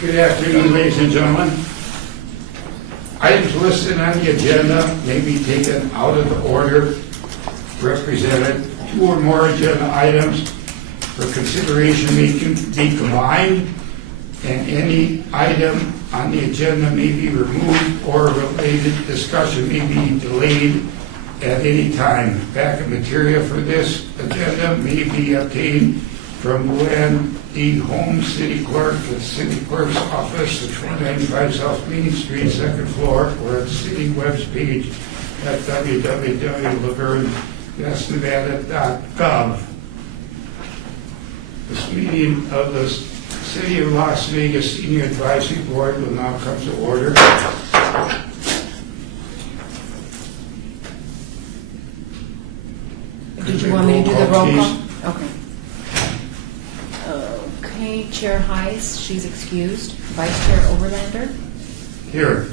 Good afternoon, ladies and gentlemen. Items listed on the agenda may be taken out of the order represented. Two or more agenda items for consideration may be combined, and any item on the agenda may be removed or related discussion may be delayed at any time. Backup material for this agenda may be obtained from Luann D. Holmes, City Clerk, at City Clerk's office at 495 South Main Street, second floor, or at the city webpage at www.lavernewestnevada.gov. This meeting of the City of Las Vegas Senior Advisory Board will now come to order. Did you want me to do the roll call? Okay. Okay, Chair Heiss, she's excused. Vice Chair Overlander. Here.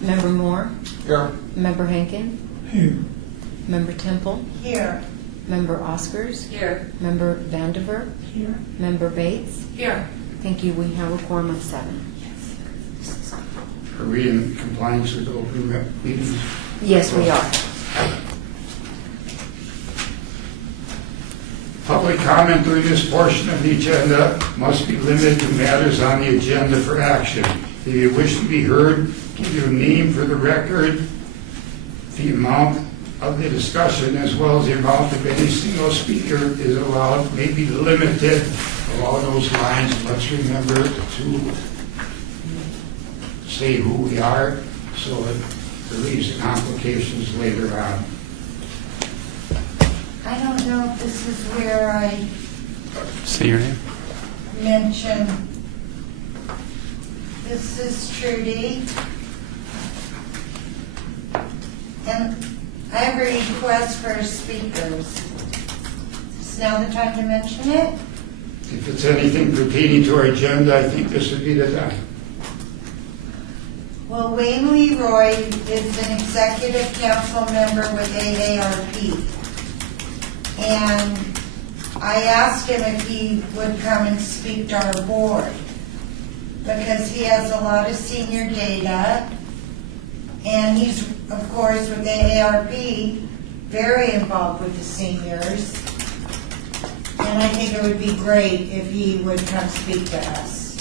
Member Moore. Here. Member Henkin. Here. Member Temple. Here. Member Oscars. Here. Member Vandiver. Here. Member Bates. Here. Thank you. We have a quorum of 7. Are we in compliance with the open meetings? Yes, we are. Public comment during this portion of the agenda must be limited to matters on the agenda for action. If you wish to be heard, give your name for the record. The amount of the discussion as well as the amount of any single speaker is allowed may be limited along those lines. Let's remember to say who we are so it relieves the complications later on. I don't know if this is where I Say your name. mentioned, this is Trudy. And I have a request for speakers. Is now the time to mention it? If it's anything pertaining to our agenda, I think this would be the time. Well, Wayne Leroy is an executive council member with AARP. And I asked him if he would come and speak to our board because he has a lot of senior data and he's, of course, with AARP, very involved with the seniors. And I think it would be great if he would come speak to us.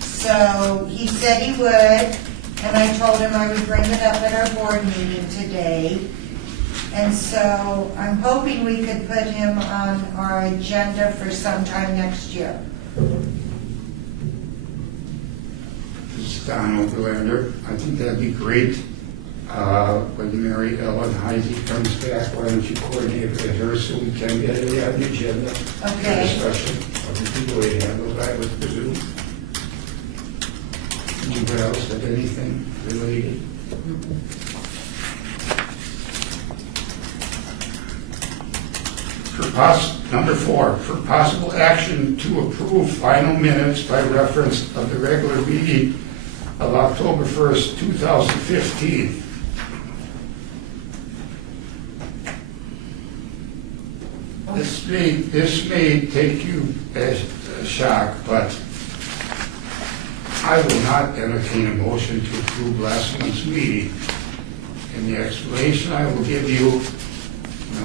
So he said he would, and I told him I would bring it up at our board meeting today. And so I'm hoping we could put him on our agenda for sometime next year. This is Don Overlander. I think that'd be great. When Mary Ellen Heisey comes back, why don't you coordinate with her so we can get it on the agenda? Okay. Discussion of the way to handle that with presume. Anybody else have anything related? Number 4, for possible action to approve final minutes by reference of the regular meeting of October 1st, 2015. This may take you as a shock, but I will not entertain a motion to approve last month's meeting. And the explanation I will give you,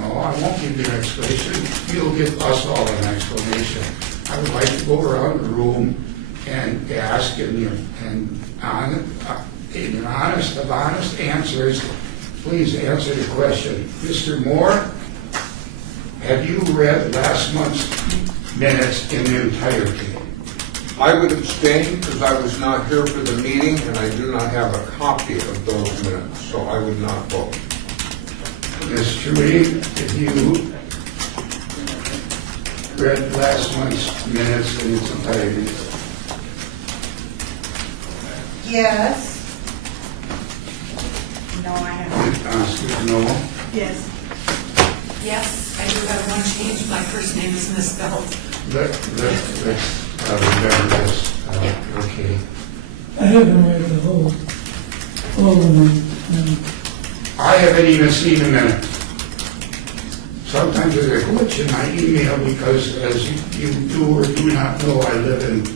no, I won't give you an explanation. You'll give us all an explanation. I would like to go around the room and ask in honest answers, please answer the question. Mr. Moore, have you read last month's minutes in their entirety? I would abstain because I was not here for the meeting and I do not have a copy of those minutes, so I would not vote. Ms. Trudy, have you read last month's minutes in its entirety? Yes. No, I haven't. No? Yes. Yes, I do have one change. My first name is misspelled. Let's remember this. Okay. I haven't read the whole of them. I haven't even seen a minute. Sometimes there's a glitch in my email because, as you do or do not know, I live in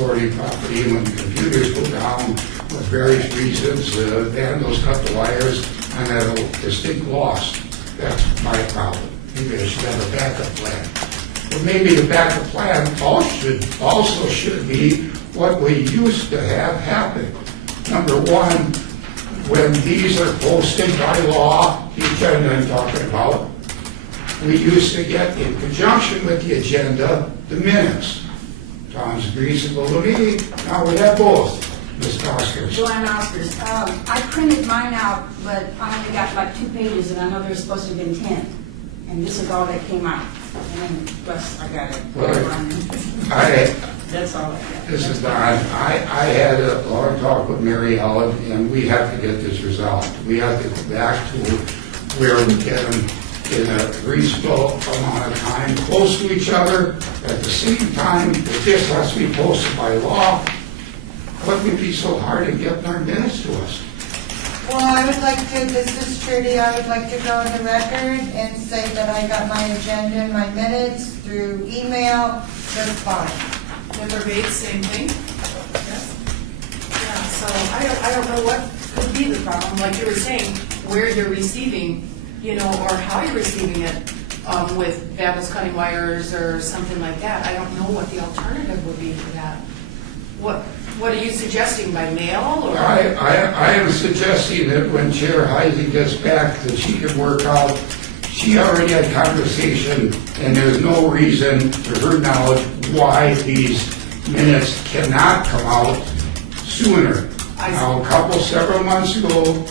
Authority property, and when the computers go down for various reasons, vandals cut the wires, and had a distinct loss. That's my problem. Maybe I should have a backup plan. But maybe the backup plan also should be what we used to have happen. Number one, when these are posted by law, the agenda I'm talking about, we used to get in conjunction with the agenda, the minutes. Tom's reasonable to me, now we have both. Ms. Oscars. Joanne Oscars. I printed mine out, but I only got like 2 pages, and I know there's supposed to have been 10. And this is all that came out. And then, plus, I got it. That's all I got. This is Don. I had a long talk with Mary Ellen, and we have to get this resolved. We have to go back to where we get them in a reasonable amount of time, close to each other. At the same time, if this has to be posted by law, what would be so hard in getting our minutes to us? Well, I would like to, this is Trudy, I would like to go on the record and say that I got my agenda and my minutes through email, that's fine. Member Bates, same thing? Yes. Yeah, so I don't know what could be the problem, like you were saying, where you're receiving, you know, or how you're receiving it, with vandals cutting wires or something like that. I don't know what the alternative would be for that. What are you suggesting, by mail, or? I am suggesting that when Chair Heising gets back, that she can work out, she already had conversation, and there's no reason, to her knowledge, why these minutes cannot come out sooner. Now, several months ago,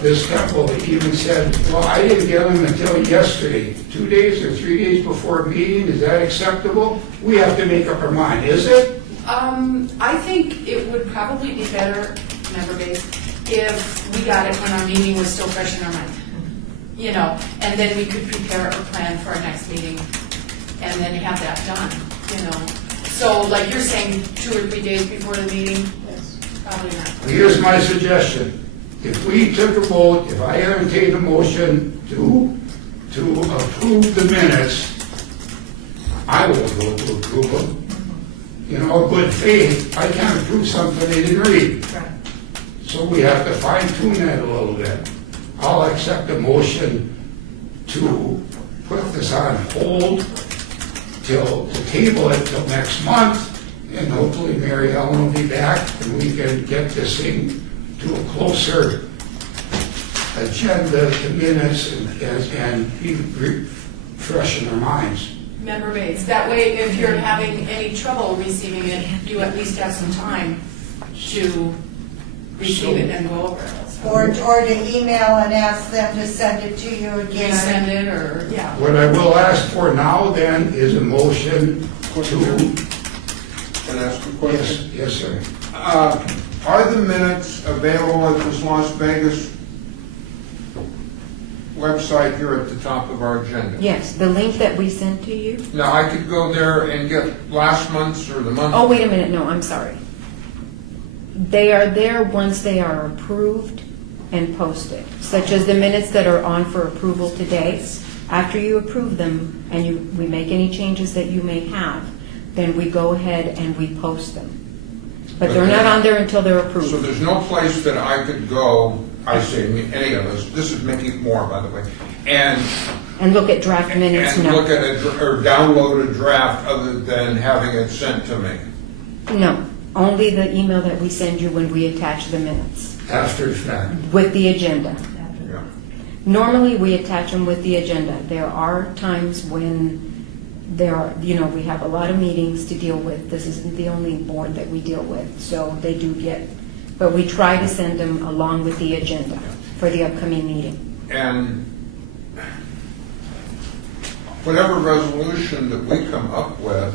this Temple even said, well, I didn't get them until yesterday, 2 days or 3 days before a meeting, is that acceptable? We have to make up our mind, is it? I think it would probably be better, Member Bates, if we got it when our meeting was still fresh in our mind. You know, and then we could prepare a plan for our next meeting and then have that done, you know. So like you're saying, 2 or 3 days before the meeting? Yes. Probably not. Here's my suggestion. If we took a vote, if I entertained a motion to approve the minutes, I will vote to approve them. You know, good faith, I can't approve something they didn't read. So we have to fine tune that a little bit. I'll accept a motion to put this on hold to table it till next month, and hopefully Mary Ellen will be back and we can get this thing to a closer agenda to minutes and be fresh in our minds. Member Bates, that way if you're having any trouble receiving it, you at least have some time to receive it and go over it. Or to email and ask them to send it to you again. Resend it, or, yeah. What I will ask for now then is a motion to, Can I ask a question? yes, sir. Are the minutes available at this Las Vegas website here at the top of our agenda? Yes, the link that we sent to you. Now, I could go there and get last month's or the month. Oh, wait a minute, no, I'm sorry. They are there once they are approved and posted, such as the minutes that are on for approval today. After you approve them and we make any changes that you may have, then we go ahead and we post them. But they're not on there until they're approved. So there's no place that I could go, I say, any of us, this is Mickey Moore, by the way, and look at draft minutes, and no. look at or download a draft other than having it sent to me. No, only the email that we send you when we attach the minutes After the fact. with the agenda. Yeah. Normally, we attach them with the agenda. There are times when we have a lot of meetings to deal with. This isn't the only board that we deal with, so they do but we try to send them along with the agenda for the upcoming meeting. And whatever resolution that we come up with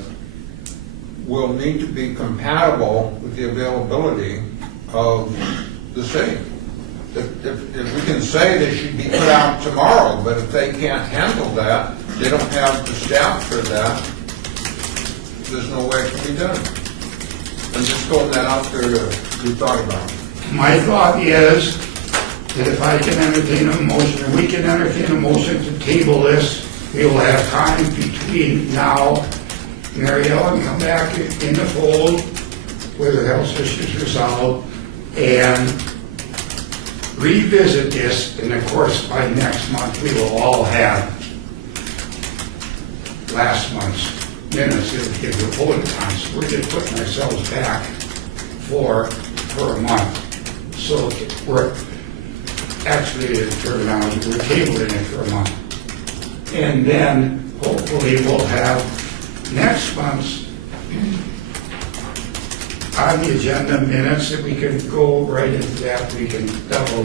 will need to be compatible with the availability of the city. If we can say they should be put out tomorrow, but if they can't handle that, they don't have the staff for that, there's no way it can be done. I'm just throwing that out there to be thought about. My thought is that if I can entertain a motion, or we can entertain a motion to table this, we will have time between now Mary Ellen come back in the fold with her health issues resolved and revisit this, and of course, by next month, we will all have last month's minutes if we're voted on. So we're just putting ourselves back for a month. So we're actually, the terminology, we're tabling it for a month. And then hopefully we'll have next month's on the agenda minutes that we can go right into that. We can double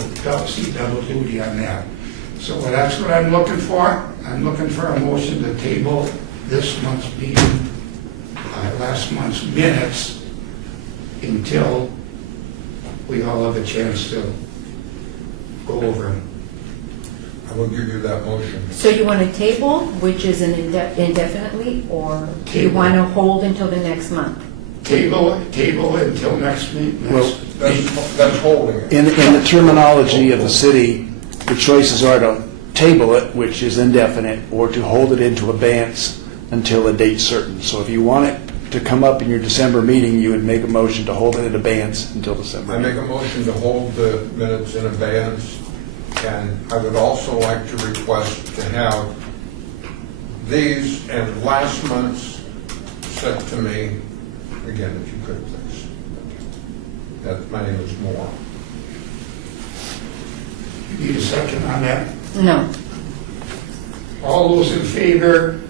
duty on that. So that's what I'm looking for. I'm looking for a motion to table this month's meeting, last month's minutes, until we all have a chance to go over them. I will give you that motion. So you want a table, which is an indefinitely, or do you Table. want to hold until the next month? Table until next meeting. Well, That's holding it. In the terminology of the city, the choices are to table it, which is indefinite, or to hold it into abeyance until a date certain. So if you want it to come up in your December meeting, you would make a motion to hold it in abeyance until December. I make a motion to hold the minutes in abeyance, and I would also like to request to have these and last month's sent to me, again, if you could, please. My name is Moore. You need a second on that? No. All those in favor?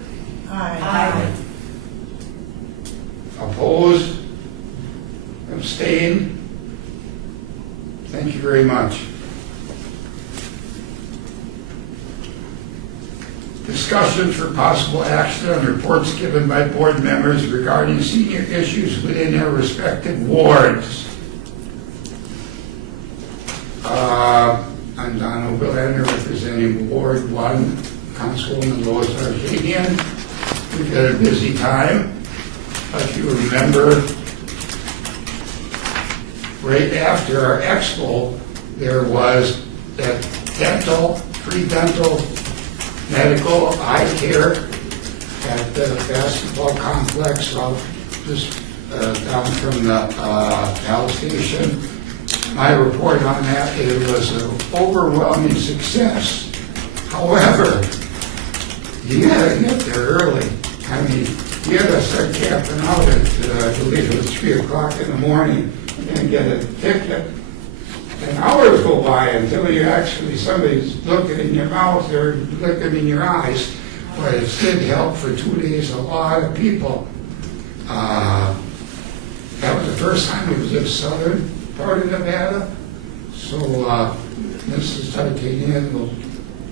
Aye. Opposed? Abstained? Thank you very much. Discussion for possible action on reports given by board members regarding senior issues within their respective wards. I'm Don Oberlander, representing Ward 1, Councilwoman Lois Arcadian. We've had a busy time. If you remember, right after our expo, there was that dental, free dental, medical eye care at the basketball complex just down from the Palace Station. My report on that, it was an overwhelming success. However, you had to get there early. I mean, you had to start camping out at, I believe it was 3 o'clock in the morning and get a ticket. And hours go by until you actually, somebody's looking in your mouth or looking in your eyes. But it did help for 2 days, a lot of people. That was the first time it was in southern part of Nevada. So Mrs. Titanian will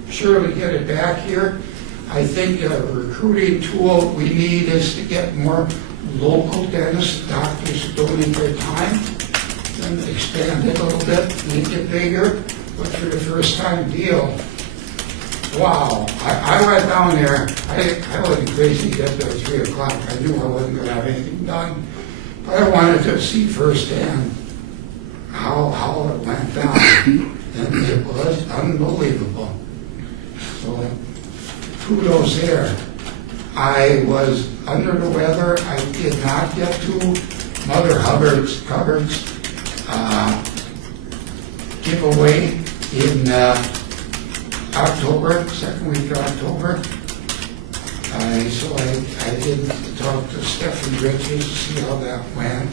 surely get it back here. I think a recruiting tool we need is to get more local dentists, doctors who donate their time, and expand it a little bit, make it bigger. But for the first time deal, wow. I went down there, I wasn't crazy to get there at 3 o'clock. I knew I wasn't going to have anything done. But I wanted to see firsthand how it went down. And it was unbelievable. So kudos there. I was under the weather. I did not get to Mother Hubbard's cupboards giveaway in October, second week of October. So I did talk to Stephen Bridges to see how that went.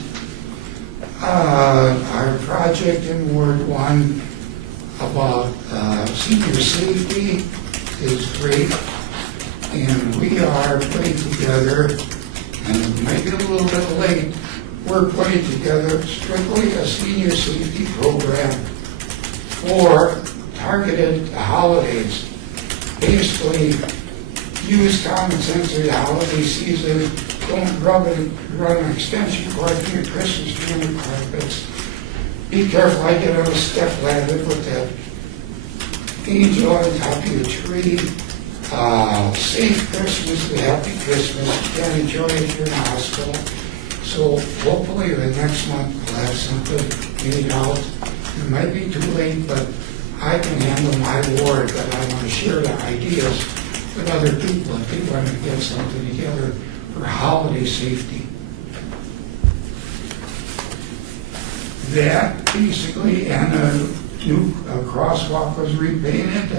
Our project in Ward 1 about senior safety is great, and we are putting together, and it might be a little bit late, we're putting together strictly a senior safety program for targeted holidays. Basically, use common sense of the holiday season. Don't run an extension cord through your Christmas tree and carpets. Be careful. I get on a step ladder with that angel on top of your tree. Safe Christmas, a happy Christmas. You can enjoy it if you're in the hospital. So hopefully the next month we'll have something made out. It might be too late, but I can handle my ward, but I want to share the ideas with other people. If they want to get something together, for holiday safety. That basically, and a new crosswalk was repainted.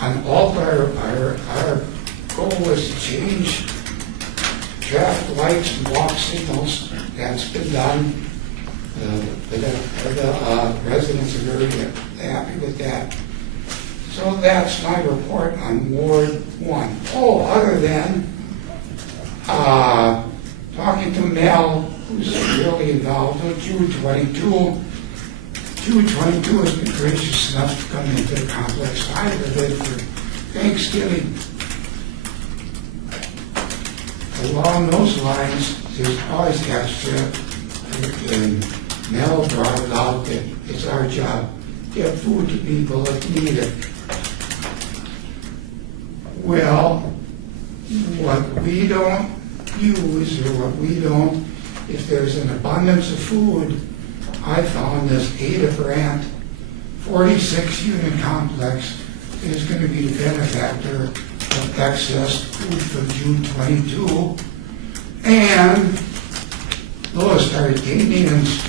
On all our goal was to change traffic lights and walk signals. That's been done. The residents are very happy with that. So that's my report on Ward 1. Oh, other than talking to Mel, who's really involved in June 22. June 22 has been gracious enough to come into the complex side of it for Thanksgiving. Along those lines, there's always extra, and Mel brought it out that it's our job to get food to people that need it. Well, what we don't use, or what we don't, if there's an abundance of food, I found this Ada Brandt 46-unit complex is going to be the benefactor of excess food from June 22. And Lois Tartanian's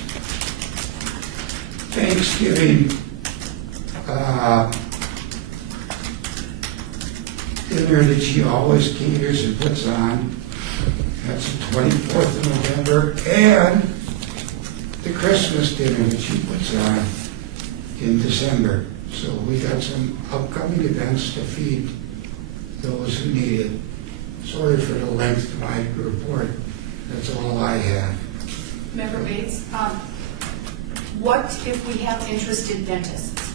Thanksgiving dinner that she always caters and puts on. That's the 24th of November. And the Christmas dinner that she puts on in December. So we got some upcoming events to feed those who need it. Sorry for the length of my report. That's all I have. Member Bates, what if we have interested dentists?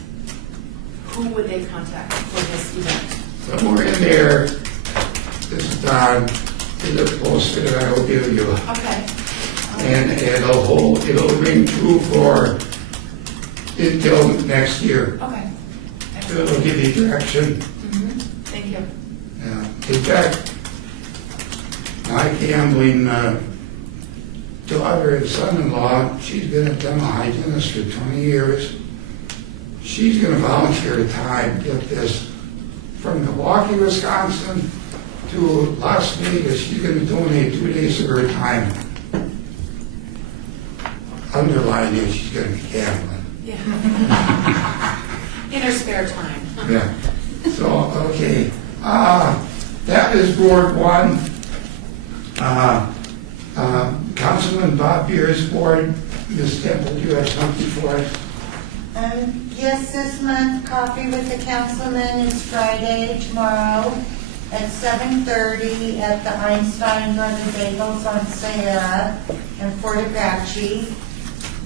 Who would they contact for this event? Somewhere in there, this is Don, is a poster that I will give you. Okay. And it'll ring true for until next year. Okay. It'll give you direction. Thank you. In fact, my gambling daughter and son-in-law, she's been a dental hygienist for 20 years. She's going to volunteer her time, get this, from Milwaukee, Wisconsin to Las Vegas. She's going to donate 2 days of her time. Underline it, she's going to be gambling. Yeah. In her spare time. Yeah. So, okay. That is Ward 1. Councilman Bob Beer's ward. Ms. Temple, do you have something for us? Yes, this month, Coffee with the Councilman is Friday, tomorrow, at 7:30 at the Einstein Brother Bagels on Sierra and Fort Apache.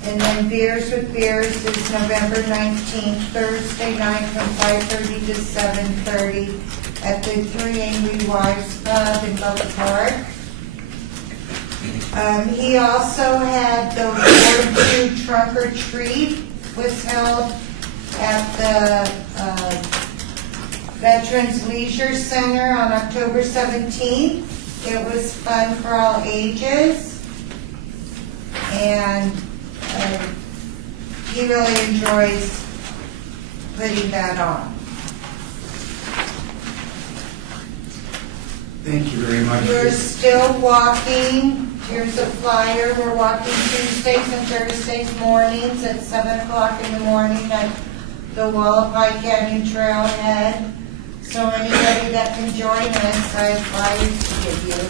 And then Beers with Beers is November 19th, Thursday night from 5:30 to 7:30 at the 3 Angry Wives Pub in Bella Park. He also had the Ward 2 Trunk or Treat was held at the Veterans Leisure Center on October 17th. It was fun for all ages. And he really enjoys putting that on. Thank you very much. We're still walking. Here's a flyer. We're walking Tuesdays and Thursdays mornings at 7 o'clock in the morning at the Wallapai Canyon Trailhead. So anybody that can join us, I have flyers to give you.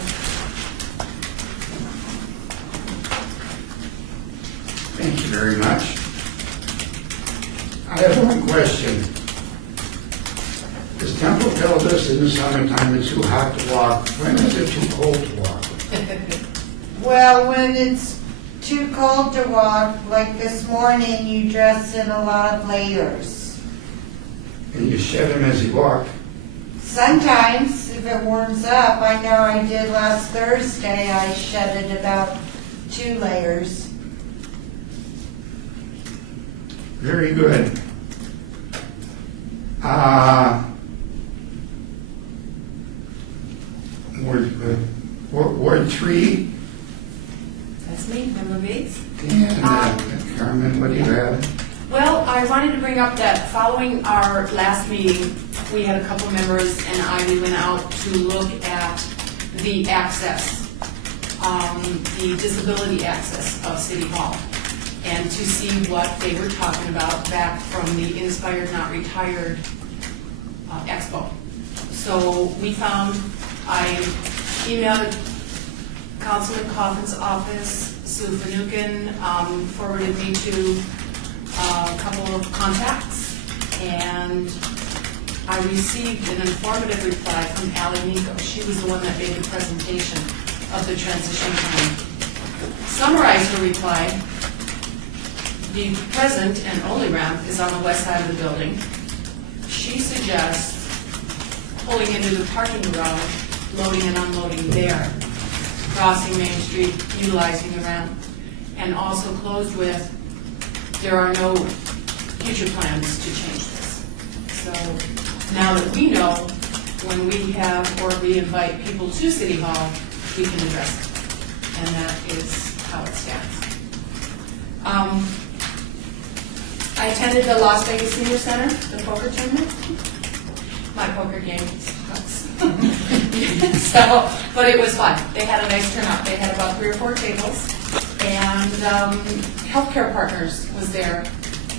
Thank you very much. I have one question. As Temple tells us in the summertime it's too hot to walk. When is it too cold to walk? Well, when it's too cold to walk, like this morning, you dress in a lot of layers. And you shed them as you walk. Sometimes, if it warms up, I know I did last Thursday, I shedded about 2 layers. Very good. Ward 3, That's me, Member Bates. and Carmen, what do you have? Well, I wanted to bring up that following our last meeting, we had a couple members and I, we went out to look at the access, the disability access of City Hall, and to see what they were talking about back from the Inspired Not Retired Expo. So we found, I emailed Councilman Coffin's office, Sue Fanouken forwarded me to a couple of contacts, and I received an informative reply from Ally Nico. She was the one that made the presentation of the transition plan. Summarize her reply. The present and only ramp is on the west side of the building. She suggests pulling into the parking garage, loading and unloading there, crossing Main Street, utilizing the ramp, and also closed with, there are no future plans to change this. So now that we know, when we have or we invite people to City Hall, we can address it. And that is how it stands. I attended the Las Vegas Senior Center, the poker tournament. My poker game sucks. So, but it was fun. They had a nice turnout. They had about 3 or 4 tables. And Healthcare Partners was there,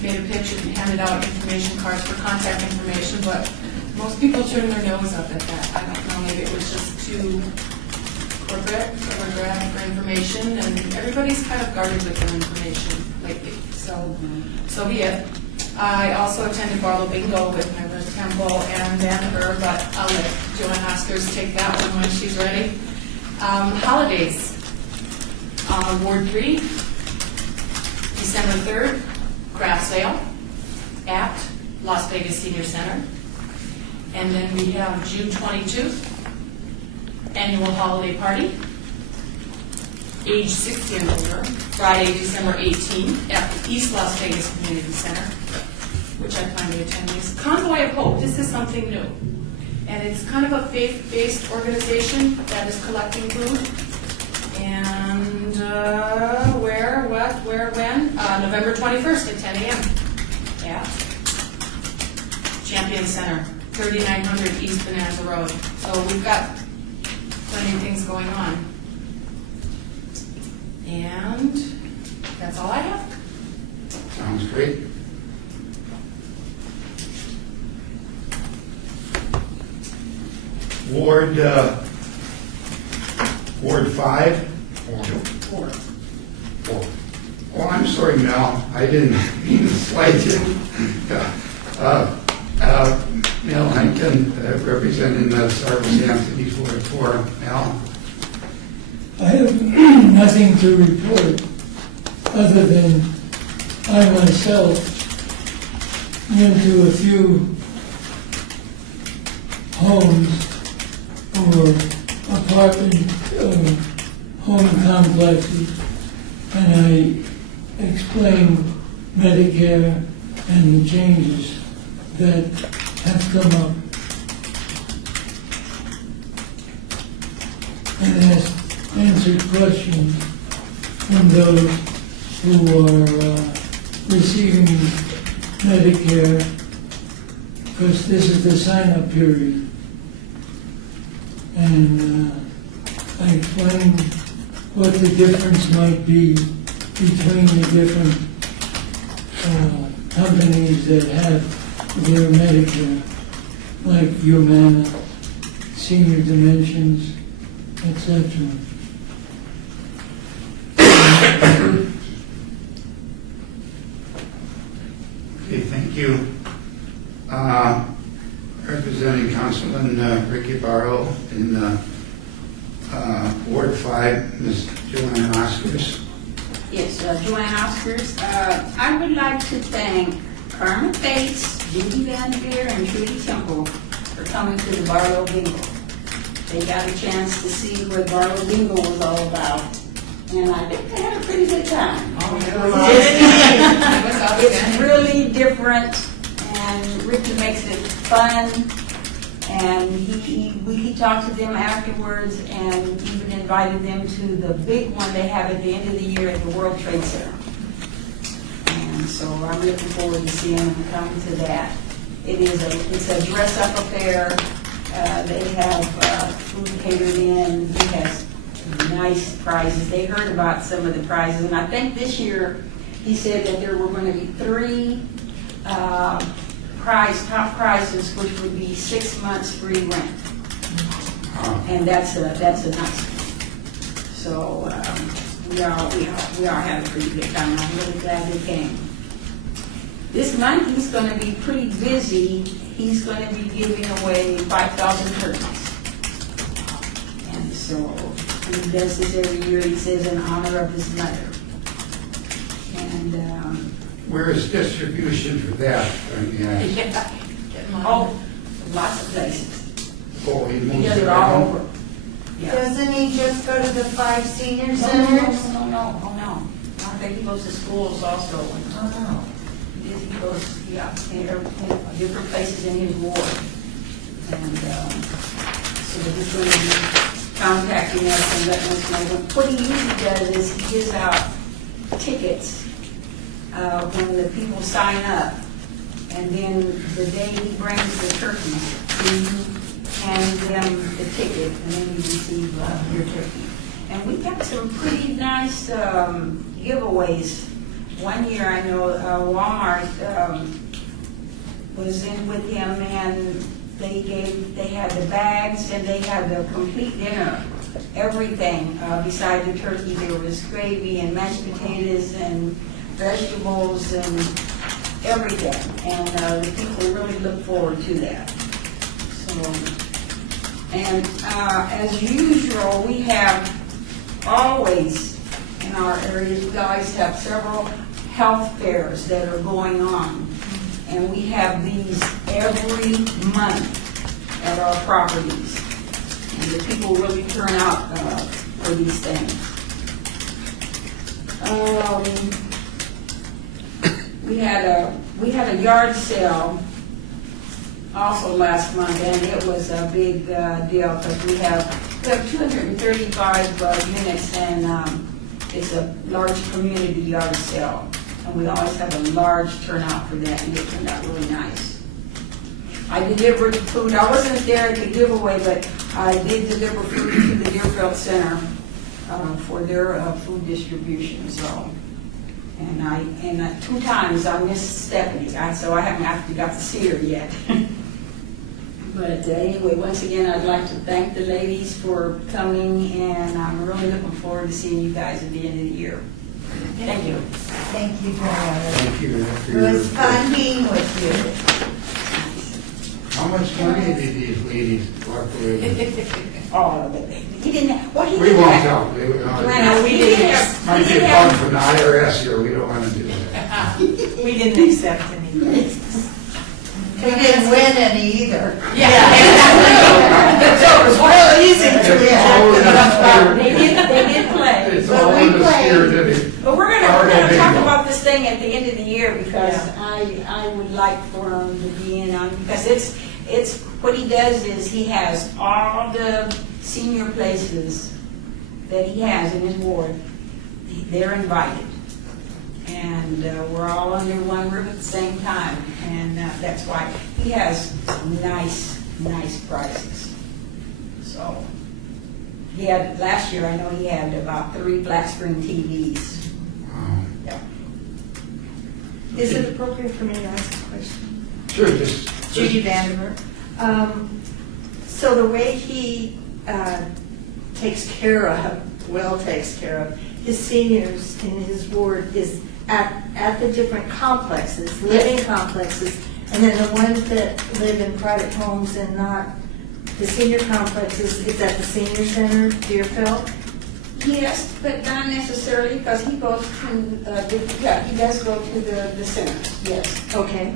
made a pitch and handed out information cards for contact information, but most people turned their nose up at that. I don't know, maybe it was just too corporate or grab for information, and everybody's kind of guarded with their information lately. So be it. I also attended Barlow Bingo with members Temple and Vandenberg, but I'll let Joanne Oscars take that one when she's ready. Holidays. Ward 3, December 3rd, craft sale at Las Vegas Senior Center. And then we have June 22nd, annual holiday party, age 60 and older, Friday, December 18th, at the East Las Vegas Community Center, which I plan to attend. It's Convoy of Hope. This is something new. And it's kind of a faith-based organization that is collecting food. And where, what, where, when? November 21st at 10 a.m. Yeah. Champion Center, 3900 East Bonanza Road. So we've got plenty of things going on. And that's all I have. Sounds great. Ward 5? 4. Oh, I'm sorry, Mel. I didn't mean to slight you. Mel Henkin, representing the Sarbanes-Anthony's Ward 4. Mel? I have nothing to report other than I myself went to a few homes or apartment home complexes, and I explained Medicare and the changes that have come up, and answered questions from those who are receiving Medicare, because this is the sign-up period. And I explained what the difference might be between the different companies that have their Medicare, like Humana, Senior Dimensions, etc. Okay, thank you. Representing Councilman Ricky Barrow in Ward 5, Ms. Joanne Oscars. Yes, Joanne Oscars. I would like to thank Carmen Bates, Judy Vanderveer, and Trudy Temple for coming to the Barlow Bingo. They got a chance to see what Barlow Bingo was all about, and I think they had a pretty good time. It's really different, and Ricky makes it fun, and he talked to them afterwards and even invited them to the big one they have at the end of the year at the World Trade Center. And so I'm looking forward to seeing them come to that. It's a dress-up affair, They have food catered in. He has nice prizes. They heard about some of the prizes, and I think this year, he said that there were going to be 3 top prizes, which would be 6 months free rent. And that's a nice one. So we are having a pretty good time. I'm really glad they came. This month, he's going to be pretty busy. He's going to be giving away 5,000 turkeys. And so he does this every year, he says, in honor of his mother. And, Where is distribution for that? oh, lots of places. Oh, he He moves does it it all around? over. Yeah. Doesn't he just go to the 5 senior No, centers? no. I think he goes to schools also. Oh. He goes, yeah, in different places in his ward. And so he's going to be contacting us and letting us know. What he usually does is he gives out tickets when the people sign up. And then the day he brings the turkeys, he hands them the ticket and then you receive your turkey. And we got some pretty nice giveaways. One year I know Walmart was in with him and they had the bags and they had the complete dinner. Everything beside the turkey, there was gravy and mashed potatoes and vegetables and everything. And the people really look forward to that. So, and as usual, we have always in our areas, we always have several health fairs that are going on. And we have these every month at our properties. And the people really turn out for these things. We had a yard sale also last month, and it was a big deal because we have 235 units, and it's a large community yard sale. And we always have a large turnout for that, and it turned out really nice. I delivered food. I wasn't there at the giveaway, but I did deliver food to the Deerfield Center for their food distribution. So, and 2 times I missed Stephanie, so I haven't actually got to see her yet. But anyway, once again, I'd like to thank the ladies for coming, and I'm really looking forward to seeing you guys at the end of the year. Thank you. Thank you, Joanna. Thank you. for It was your- fun being with you. How much money did these ladies walk away with? Oh, but he didn't have, well, he We didn't won't have. tell. Joanna, we didn't have. Might he get didn't called have- from the IRS here, we don't want to do that. We didn't accept any. We didn't win any either. So it was real easy to It's all in reject the spirit- They did play. It's But all we in the played. spirit of it. But we're gonna talk about this thing at the end of the year because Yeah. I would like for him to be in on, because it's, what he does is he has all the senior places that he has in his ward, they're invited. And we're all under one roof at the same time, and that's why he has nice prices. So, he had, last year, I know he had about 3 flat screen TVs. Yeah. Is it appropriate for me to ask a question? Sure, just. Judy Vandermeer. So the way he takes care of his seniors in his ward is at the different complexes, living complexes, and then the ones that live in private homes and not the senior complexes, is at the senior center, Deerfield? Yes, but not necessarily, because he goes to, he does go to the centers, yes. Okay.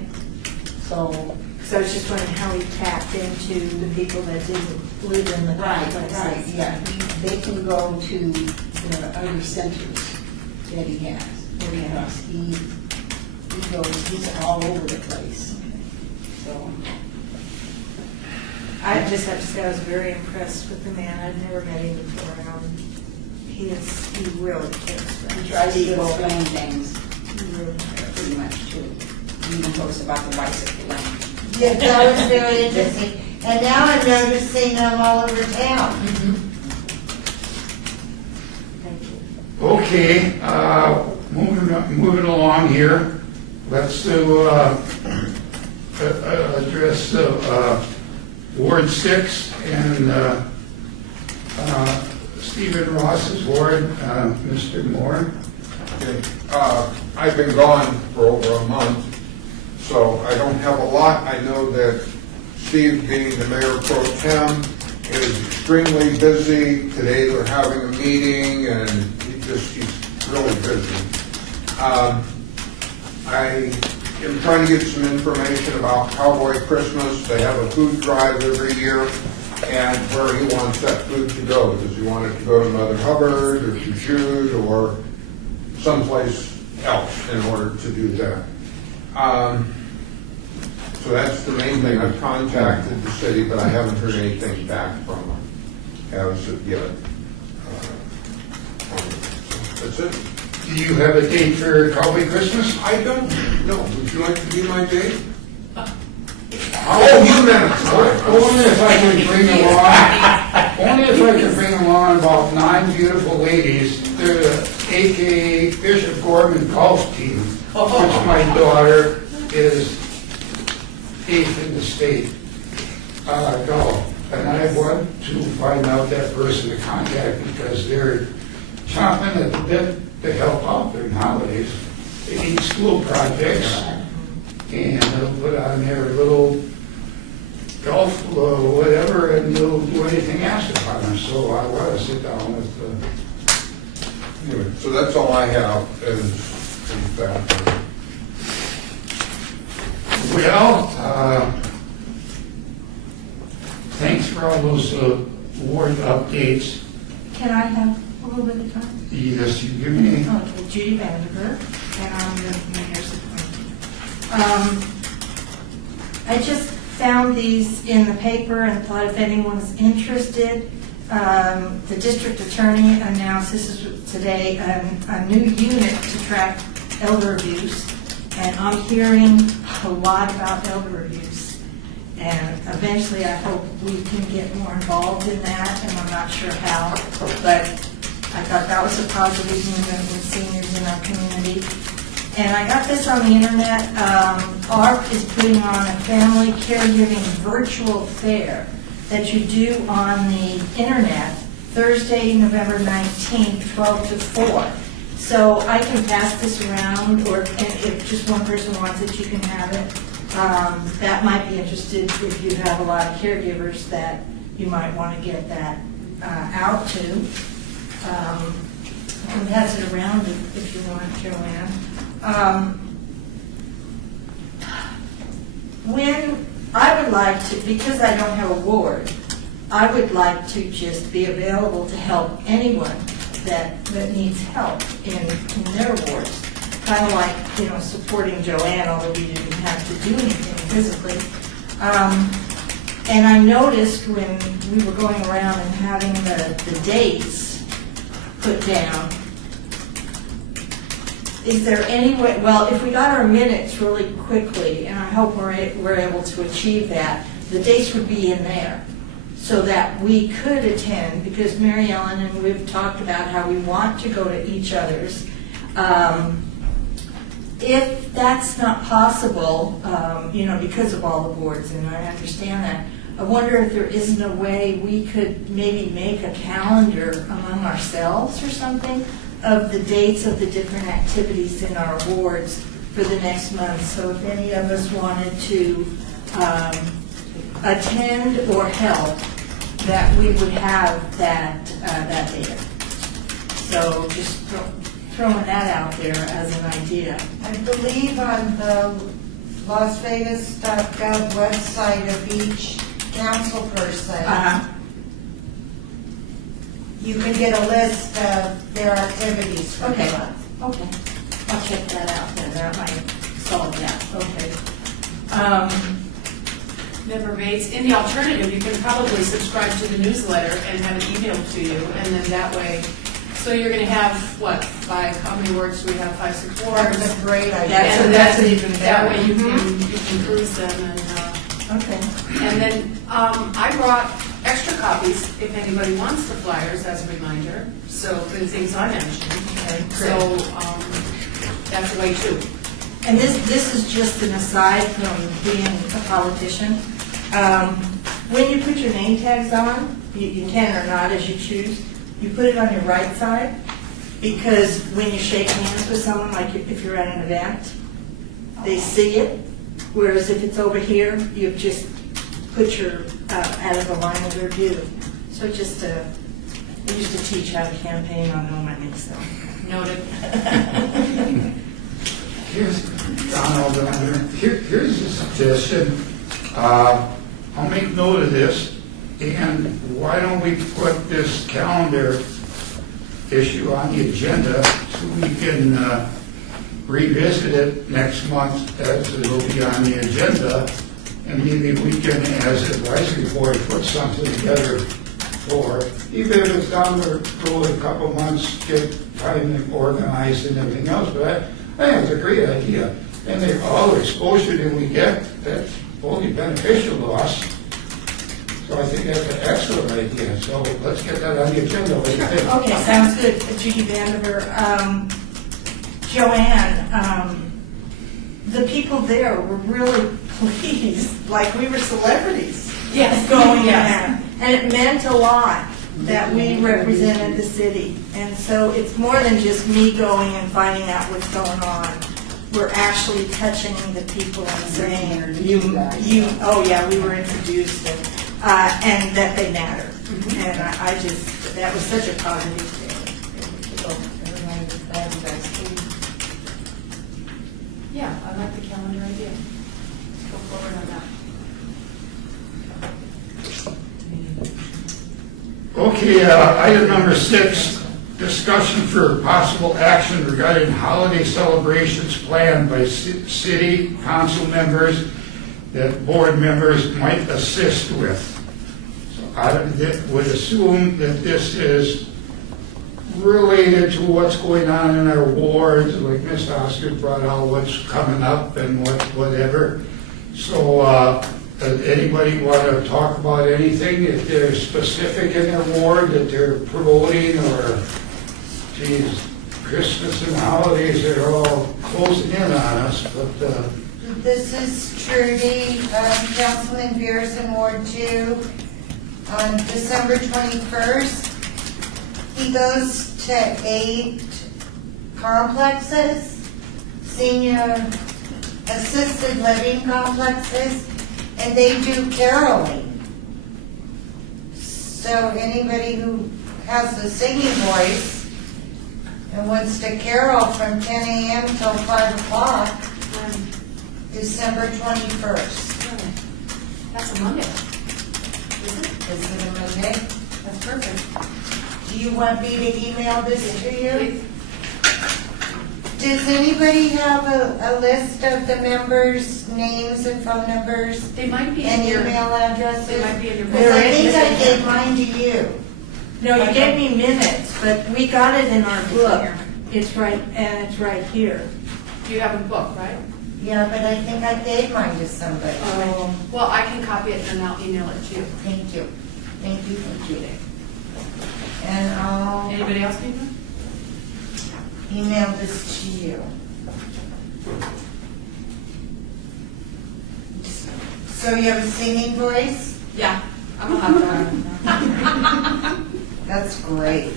So, So I was just wondering how he tapped into the people that didn't live in the complexes. yeah, they can go to the other centers that he has. Because he's all over the place. So, I just have to say, I was very impressed with the man. I've never met him before. He really cares for he tries to people. explain things He really cares. pretty much too. He even talks about the bicycle lane. Yeah, that was very interesting. And now I'm noticing them all over town. Thank you. Okay, moving along here, let's do, address Ward 6 and Stephen Ross's ward, Mr. Moore. Okay. I've been gone for over a month, so I don't have a lot. I know that Steve, being the mayor pro tem, is extremely busy. Today they're having a meeting, and he's really busy. I am trying to get some information about Cowboy Christmas. They have a food drive every year, and where he wants that food to go. Does he want it to go to Mother Hubbard, or to Jude, or someplace else in order to do that? So that's the main thing. I've contacted the city, but I haven't heard anything back from them as of yet. That's it. Do you have a date for Cowboy Christmas? I don't know. Would you like to be my date? Oh, you meant only if I can bring along about 9 beautiful ladies. They're the AKA Bishop Gorman golf team, which my daughter is 8th in the state golf. And I want to find out that person to contact because they're chomping at the bit to help out during holidays. They need school projects and they'll put on their little golf, whatever, and they'll do anything asked upon them. So I want to sit down with Anyway, so that's all I have is that. well, thanks for all those ward updates. Can I have a little bit of time? Yes, you give me. Okay, Judy Vanderberg, and I'm the mayor's appointee. I just found these in the paper and thought if anyone was interested, the district attorney announced, this is today, a new unit to track elder abuse. And I'm hearing a lot about elder abuse. And eventually I hope we can get more involved in that, and I'm not sure how. But I thought that was a positive movement with seniors in our community. And I got this on the internet. ARP is putting on a family caregiving virtual fair that you do on the internet Thursday, November 19th, 12 to 4. So I can pass this around, or and if just one person wants it, you can have it. That might be interested if you have a lot of caregivers that you might want to get that out to. I can pass it around if you want, Joanne. When I would like to, because I don't have a ward, I would like to just be available to help anyone that needs help in their wards. Kind of like, supporting Joanne, although we didn't have to do anything physically. And I noticed when we were going around and having the dates put down, is there any way, well, if we got our minutes really quickly, and I hope we're able to achieve that, the dates would be in there so that we could attend, because Mary Ellen and we've talked about how we want to go to each other's. If that's not possible, because of all the boards, and I understand that, I wonder if there isn't a way we could maybe make a calendar among ourselves or something of the dates of the different activities in our wards for the next month. So if any of us wanted to attend or help, that we would have that data. So just throwing that out there as an idea. I believe on the LasVegas.gov website of each council person, you can get a list of their activities for the Okay. month. Okay. I'll check that out then. That might solve that. Okay. Member Bates, in the alternative, you can probably subscribe to the newsletter and have it emailed to you, and then that way, so you're gonna have, what, how many wards do we have, 5, 6 wards? That's a great idea. And That's even that better. way you can cruise them and Okay. And then I brought extra copies if anybody wants the flyers as a reminder, so for the things I mentioned. Okay, So that's a way too. And this is just an aside from being a politician. When you put your name tags on, you can or not as you choose, you put it on your right side, because when you shake hands with someone, like if you're at an event, they see it, whereas if it's over here, you've just put your, out of the line of their view. So just, we used to teach how to campaign on no money, so. Noted. Here's, Donald, here's a suggestion. I'll make note of this, and why don't we put this calendar issue on the agenda so we can revisit it next month as it will be on the agenda, and maybe we can, as advisory board, put something together for, even if it's down the road a couple months, get time organized and everything else, but I think it's a great idea. And all the exposure that we get, that's only beneficial to us. So I think that's an excellent idea. So let's get that on the agenda. What do you think? Okay, sounds good. Judy Vandiver. Joanne, the people there were really pleased, like we were celebrities. Yes. Going in Yes. there. And it meant a lot that we represented the city. And so it's more than just me going and finding out what's going on. We're actually touching the people and saying, oh yeah, we were introduced, and that they matter. And I just, that was such a positive thing. So everyone was glad you guys came. Yeah, I like the calendar idea. Let's go forward on that. Okay, item number 6, discussion for possible action regarding holiday celebrations planned by city council members that board members might assist with. So I would assume that this is related to what's going on in our wards, like Ms. Oscar brought out what's coming up and whatever. So does anybody want to talk about anything, if they're specific in their ward that they're promoting, or, geez, Christmas and holidays are all closing in on us, but, This is Trudy, Councilman Beers in Ward 2. On December 21st, he goes to 8 complexes, senior assisted living complexes, and they do caroling. So anybody who has a singing voice and wants to carol from 10 a.m. till 5 o'clock, December 21st. That's a Monday. Is it? Is it a Monday? That's perfect. Do you want me to email this to you? Please. Does anybody have a list of the members' names and phone numbers They might be and in your, email addresses? they might be in your. Because I think I gave mine to you. No, you gave me minutes, but we got it in our book. It's right, and it's right here. You have a book, right? Yeah, but I think I gave mine to somebody. Well, I can copy it and I'll email it to you. Thank you. Thank you. And I'll Anybody else need one? email this to you. So you have a singing voice? Yeah, I'm a hot dog. That's great.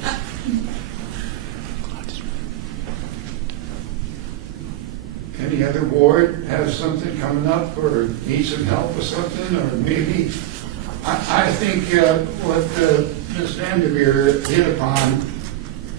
any other ward have something coming up or need some help with something, or maybe, I think what Ms. Vanderveer hit upon,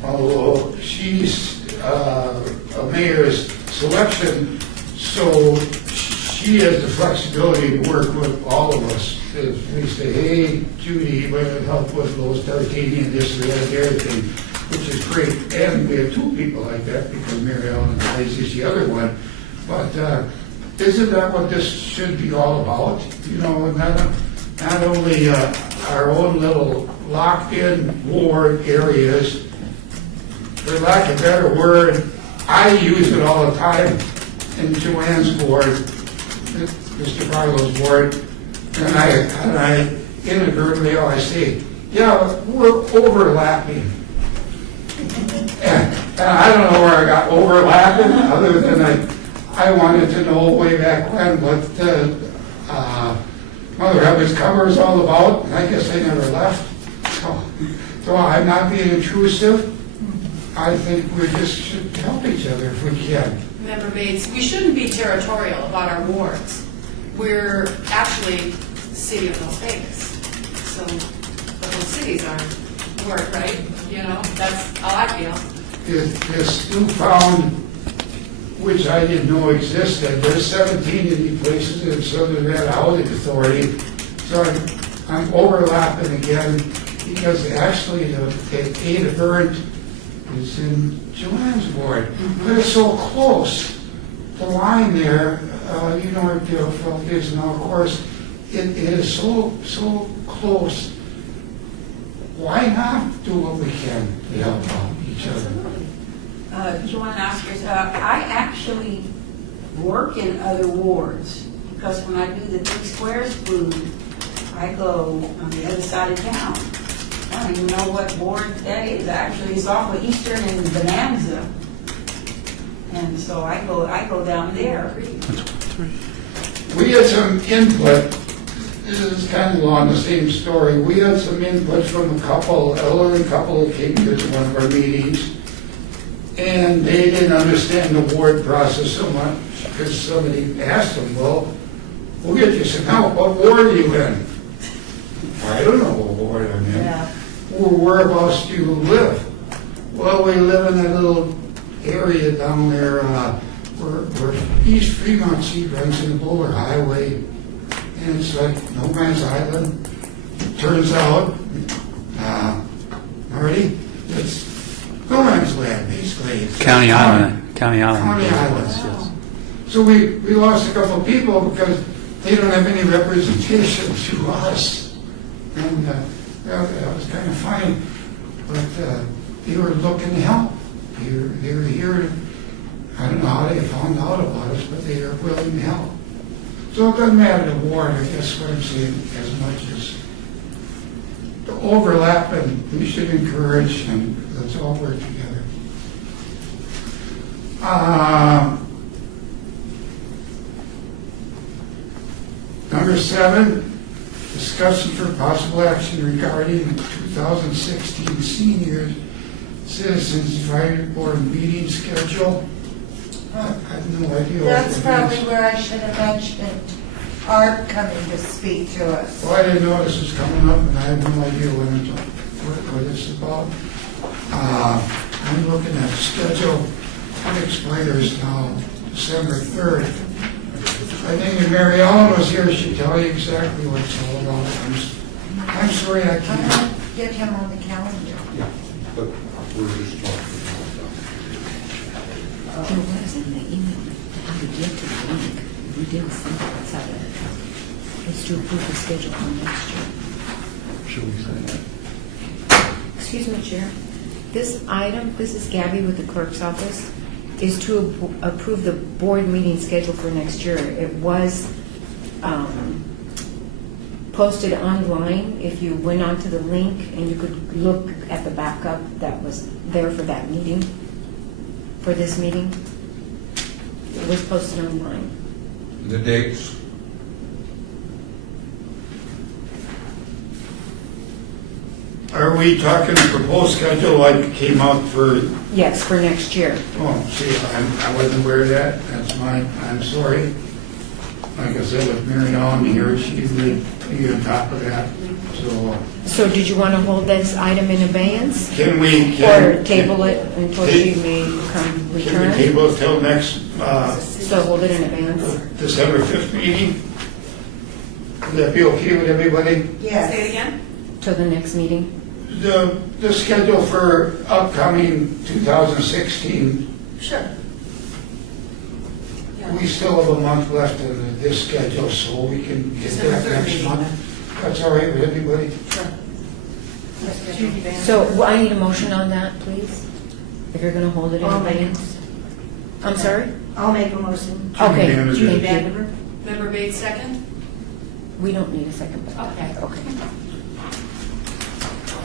although she's a mayor's selection, so she has the flexibility to work with all of us. If we say, hey, Judy, you might help with those Tartanian, this or that, the other thing, which is great. And we have two people like that, because Mary Ellen is the other one. But isn't that what this should be all about? You know, not only our own little locked-in ward areas, for lack of a better word, I use it all the time in Joanne's ward, Mr. Barlow's ward. And I inadvertently, I say, yeah, we're overlapping. And I don't know where I got overlapping, other than I wanted to know way back when what Mother Hubbard's cover is all about, and I guess I never left. So I'm not being intrusive. I think we just should help each other if we can. Member Bates, we shouldn't be territorial about our wards. We're actually the city of Las Vegas. So the whole city's our ward, right? You know, that's how I feel. This newfound, which I didn't know existed, there's 17 Indian places in Southern Nevada Housing Authority. So I'm overlapping again, because actually the Ada Burnt is in Joanne's ward. But it's so close. The line there, you know where Deerfield is now, of course, it is so close. Why not do what we can to help out each other? Joanne Oscars, I actually work in other wards, because when I do the Big Squares food, I go on the other side of town. I don't even know what ward that is. Actually, it's off of Eastern and Bonanza. And so I go down there. We had some input, this is kind of along the same story. We had some input from a couple, elderly couple that came here to one of our meetings, and they didn't understand the ward process so much, because somebody asked them, well, we'll get you some help, what ward are you in? I don't know what ward I'm in. Yeah. Well, whereabouts do you live? Well, we live in a little area down there, where East Fremont Street runs in the Boulder Highway, and it's like no man's island. Turns out, Marty, it's no man's land, basically. It's County Island. County Island. County islands. So we lost a couple of people because they don't have any representation to us. And that was kind of funny, but they were looking to help. They were here. I don't know how they found out about us, but they are willing to help. So it doesn't matter the ward, I guess what I'm saying, as much as the overlap, and we should encourage, and let's all work together. Number 7, discussion for possible action regarding the 2016 senior citizens advisory board meeting schedule. I have no idea. That's probably where I should have mentioned Art coming to speak to us. Well, I didn't know this was coming up, and I have no idea what it's about. I'm looking at the schedule. It expires now December 3rd. I think if Mary Ellen was here, she'd tell you exactly what it's all about. I'm sorry I I'm can't. going to get him on the calendar. Yeah, but we're just talking There was in the email how to get to the link. We didn't send it. It's how to, it's to approve the schedule for next year. Should we say that? Excuse me, Chair. This item, this is Gabby with the clerk's office, is to approve the board meeting schedule for next year. It was posted online. If you went onto the link and you could look at the backup that was there for that meeting, for this meeting, it was posted online. the dates. Are we talking a proposed schedule like came out for, Yes, for next year. oh, see, I wasn't aware of that. That's mine. I'm sorry. Like I said, with Mary Ellen here, she would be on top of that. So So did you want to hold this item in abeyance? can we? Or table it until she may come Can we return? table it till next So hold it in abeyance? December 5th meeting? Would that be okay with everybody? Yes. Say it again? Till the next meeting? The schedule for upcoming 2016, Sure. we still have a month left in this schedule, so we can get December that 3rd next meeting. month. That's all right with everybody? So well, I need a motion on that, please, if you're going to hold it in I'll make it. abeyance. I'm sorry? I'll make a motion. Okay. Judy Judy Vanderburg. Vanderburg. Member Bates, second? We don't need a second. Okay. Okay.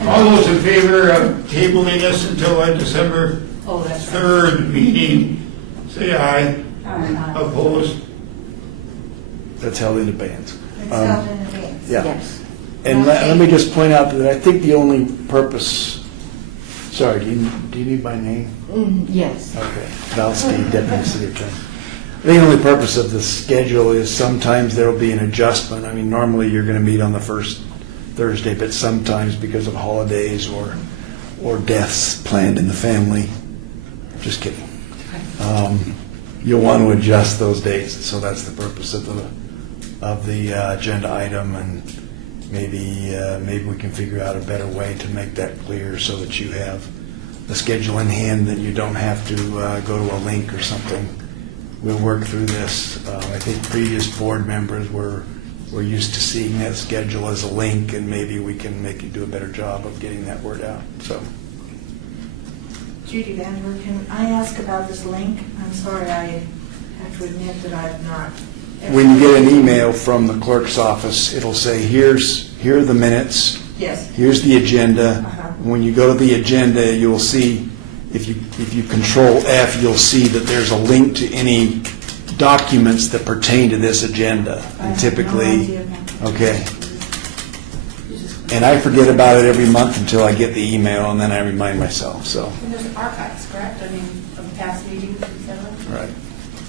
All those in favor of tabling this until our December Oh, that's right. 3rd meeting, say aye. Opposed? That's held in abeyance. It's held in advance. Yeah. Yes. And let me just point out that I think the only purpose, sorry, do you need my name? Yes. Okay, Valsky, Deputy City Attorney. The only purpose of the schedule is sometimes there will be an adjustment. I mean, normally you're going to meet on the first Thursday, but sometimes because of holidays or deaths planned in the family, just kidding. You'll want to adjust those dates, so that's the purpose of the agenda item, and maybe we can figure out a better way to make that clear so that you have the schedule in hand, that you don't have to go to a link or something. We'll work through this. I think previous board members were used to seeing that schedule as a link, and maybe we can make you do a better job of getting that word out. So, Judy Vanderwerf, can I ask about this link? I'm sorry, I have to admit that I've not. when you get an email from the clerk's office, it'll say, here are the minutes, Yes. here's the agenda. Uh-huh. When you go to the agenda, you'll see, if you control F, you'll see that there's a link to any documents that pertain to this agenda. I And have typically, no idea now. okay. And I forget about it every month until I get the email, and then I remind myself, so, And there's archives, correct? I mean, of past meetings, et cetera? right.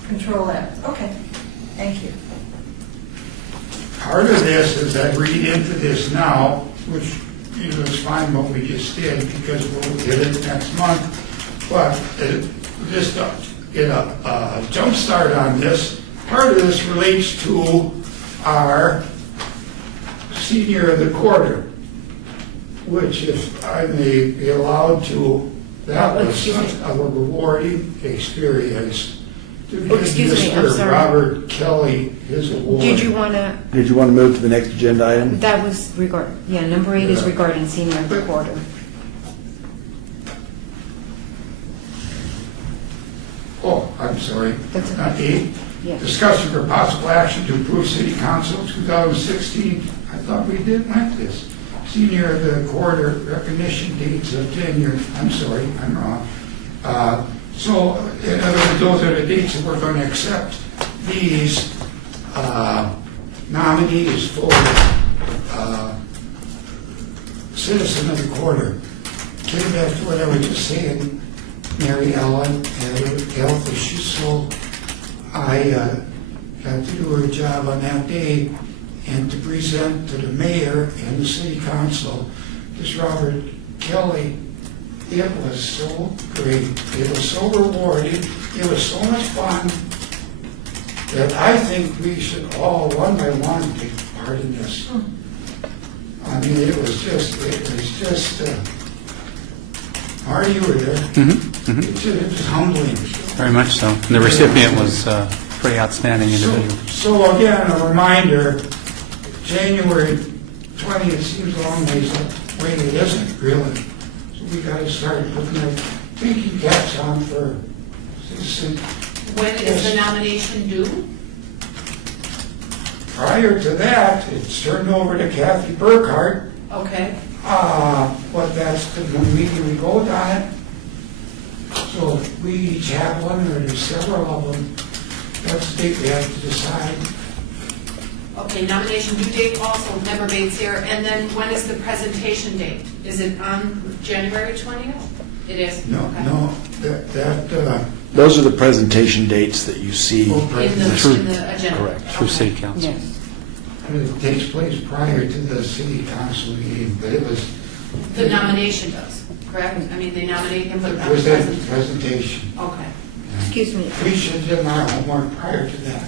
Control F, okay, thank you. Part of this, as I read into this now, which, is fine what we just did, because we'll get it next month, but just to get a jump start on this, part of this relates to our senior of the quarter, which, if I may be allowed to, that was such a rewarding experience to give Excuse me, I'm Mr. sorry. Robert Kelly his award. Did you want to, Did you want to move to the next agenda item? that was number 8 is Yeah. regarding senior of the quarter. Oh, I'm sorry. That's okay. Not 8. Yes. Discussion for possible action to approve city council 2016. I thought we did like this. Senior of the quarter recognition dates of tenure. I'm sorry, I'm wrong. So, in other words, those are the dates that we're going to accept these nominees for citizen of the quarter. Getting back to what I was just saying, Mary Ellen had her health issues, so I got to do her job on that day and to present to the mayor and the city council this Robert Kelly. It was so great. It was so rewarding. It was so much fun that I think we should all, one by one, take part in this. I mean, it was just, Marty, you were there. It was humbling. Very much so. And the recipient was a pretty outstanding individual. So again, a reminder, January 20th seems a long ways away. It isn't really. So we got to start putting our thinking caps on for citizen. When is the nomination due? Prior to that, it's turned over to Kathy Burkhart. Okay. But that's the one meeting we vote on it. So if we each have one, or there's several of them, that's the date we have to decide. Okay, nomination due date also, member Bates here, and then when is the presentation date? Is it on January 20th? It is? No, Okay. no, that, Those are the presentation dates that you see. In the agenda? Correct. Through city council. Yes. it takes place prior to the city council meeting, but it was. The nomination does, correct? I mean, they nominate him for the It was that presentation? presentation. Okay. Excuse me. We should have done our homework prior to that.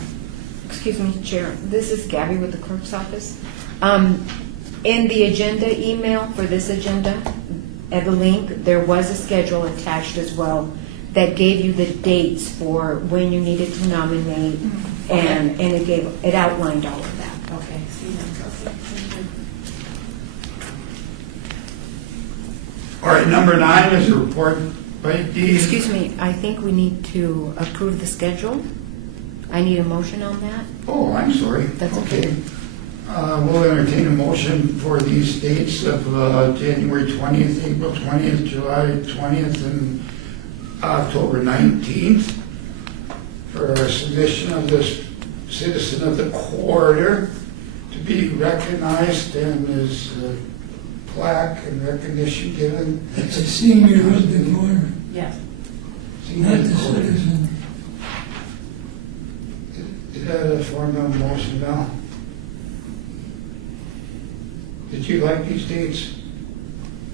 Excuse me, Chair. This is Gabby with the clerk's office. In the agenda email for this agenda, at the link, there was a schedule attached as well that gave you the dates for when you needed to nominate, and it outlined all of that. Okay. See then. All right, number 9 is a report by Dee. Excuse me, I think we need to approve the schedule. I need a motion on that. Oh, I'm sorry. That's okay. We'll entertain a motion for these dates of January 20th, April 20th, July 20th, and October 19th for a submission of this citizen of the quarter to be recognized and his plaque and recognition given. It's a senior of the quarter, Yes. not the citizen. Is that a form of motion now? Did you like these dates?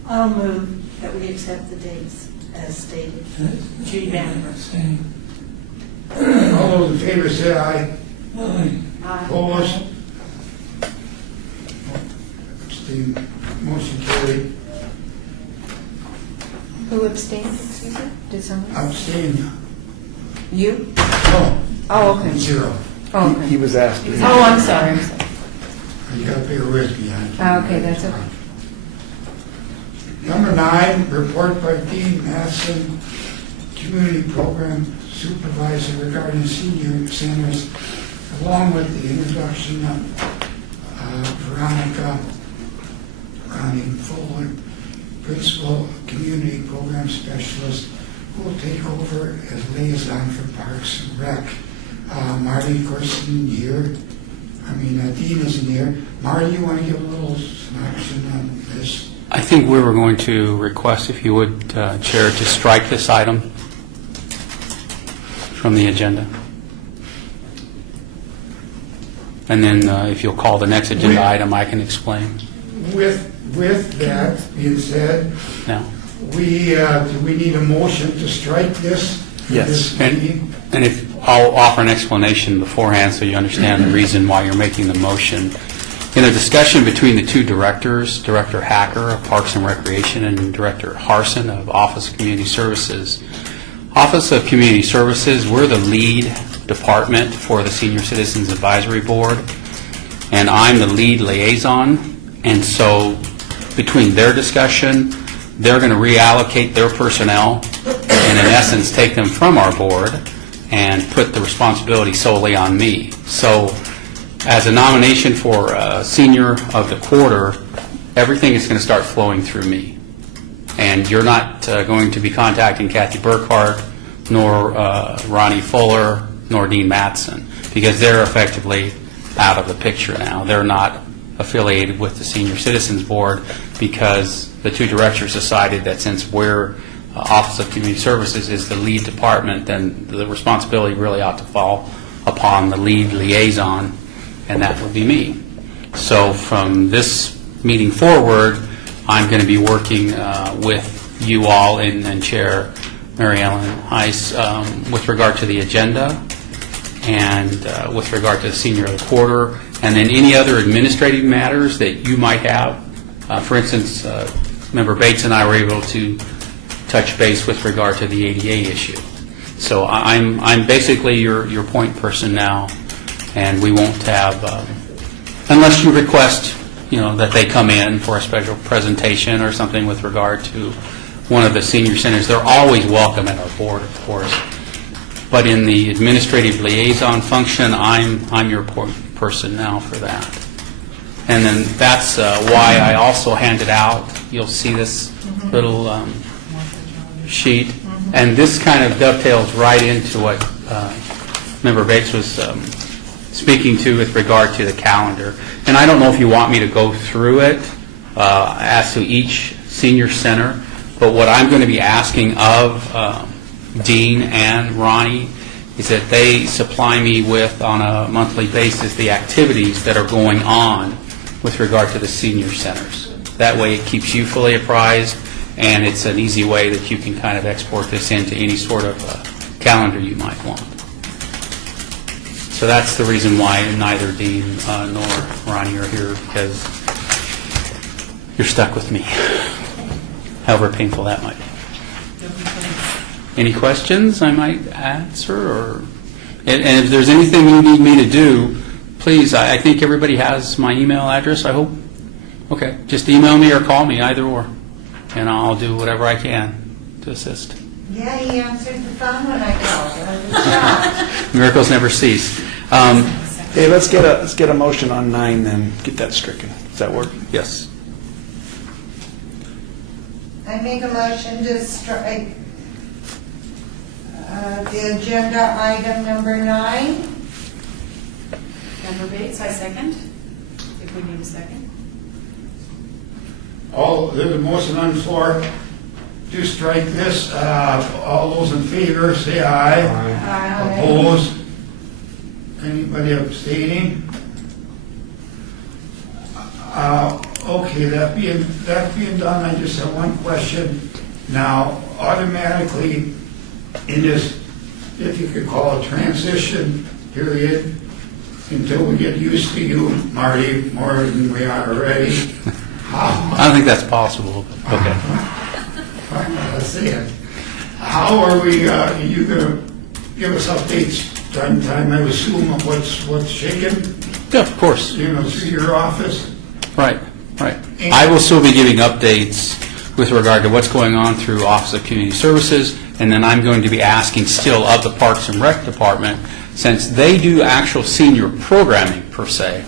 I'll move that we accept the dates as stated. Judy Vandenberg. Saying, All those in favor say aye. aye. Opposed? Abstained. Motion carried. Who abstained, excuse me? Did someone? Abstained. You? No. Oh, okay. 0. Oh, He okay. was asking. Oh, I'm sorry. You got a bigger whiskey on it. Okay, that's okay. Number 9, report by Dean Masson, Community Program Supervisor regarding senior centers, along with the introduction of Veronica Ronnie Fuller, Principal Community Program Specialist, who will take over as liaison for Parks and Rec. Marty, of course, isn't here. Dean isn't here. Marty, you want to give a little synopsis on this? I think we were going to request, if you would, Chair, to strike this item from the agenda. And then if you'll call the next agenda item, I can explain. With that being said, Now, do we need a motion to strike this? for Yes. this meeting? and if I'll offer an explanation beforehand so you understand the reason why you're making the motion. In a discussion between the two directors, Director Hacker of Parks and Recreation and Director Harson of Office of Community Services. Office of Community Services, we're the lead department for the Senior Citizens Advisory Board, and I'm the lead liaison. And so between their discussion, they're going to reallocate their personnel and in essence take them from our board and put the responsibility solely on me. So as a nomination for Senior of the Quarter, everything is going to start flowing through me. And you're not going to be contacting Kathy Burkhart, nor Ronnie Fuller, nor Dean Mattson, because they're effectively out of the picture now. They're not affiliated with the Senior Citizens Board because the two directors decided that since we're Office of Community Services is the lead department, then the responsibility really ought to fall upon the lead liaison, and that would be me. So from this meeting forward, I'm going to be working with you all and Chair Mary Ellen Heiss with regard to the agenda and with regard to the Senior of the Quarter, and then any other administrative matters that you might have. For instance, Member Bates and I were able to touch base with regard to the ADA issue. So I'm basically your point person now, and we won't have, unless you request, that they come in for a special presentation or something with regard to one of the senior centers. They're always welcome at our board, of course. But in the administrative liaison function, I'm your point person now for that. And then that's why I also handed out, you'll see this little sheet, and this kind of dovetails right into what Member Bates was speaking to with regard to the calendar. And I don't know if you want me to go through it as to each senior center, but what I'm going to be asking of Dean and Ronnie is that they supply me with, on a monthly basis, the activities that are going on with regard to the senior centers. That way it keeps you fully apprised, and it's an easy way that you can kind of export this into any sort of calendar you might want. So that's the reason why neither Dean nor Ronnie are here, because you're stuck with me, however painful that might be. Any questions I might answer? And if there's anything you need me to do, please, I think everybody has my email address, I hope. Okay, just email me or call me, either or, and I'll do whatever I can to assist. Yeah, he answered the phone when I called. I was shocked. Miracles never cease. Hey, let's get a motion on 9 then, get that stricken. Does that work? Yes. I make a motion to strike the agenda item number 9. Member Bates, I second, if we need a second. There's a motion on the floor to strike this. All those in favor, say aye. Opposed? Anybody abstaining? Okay, that being done, I just have one question. Now, automatically, in this, if you could call it transition period, until we get used to you, Marty, more than we are already, I don't think that's possible. But okay. let's see it. How are we, you gonna give us updates time, I assume, of what's shaking, Yeah, of course. through your office? Right. I will still be giving updates with regard to what's going on through Office of Community Services, and then I'm going to be asking still of the Parks and Rec Department, since they do actual senior programming per se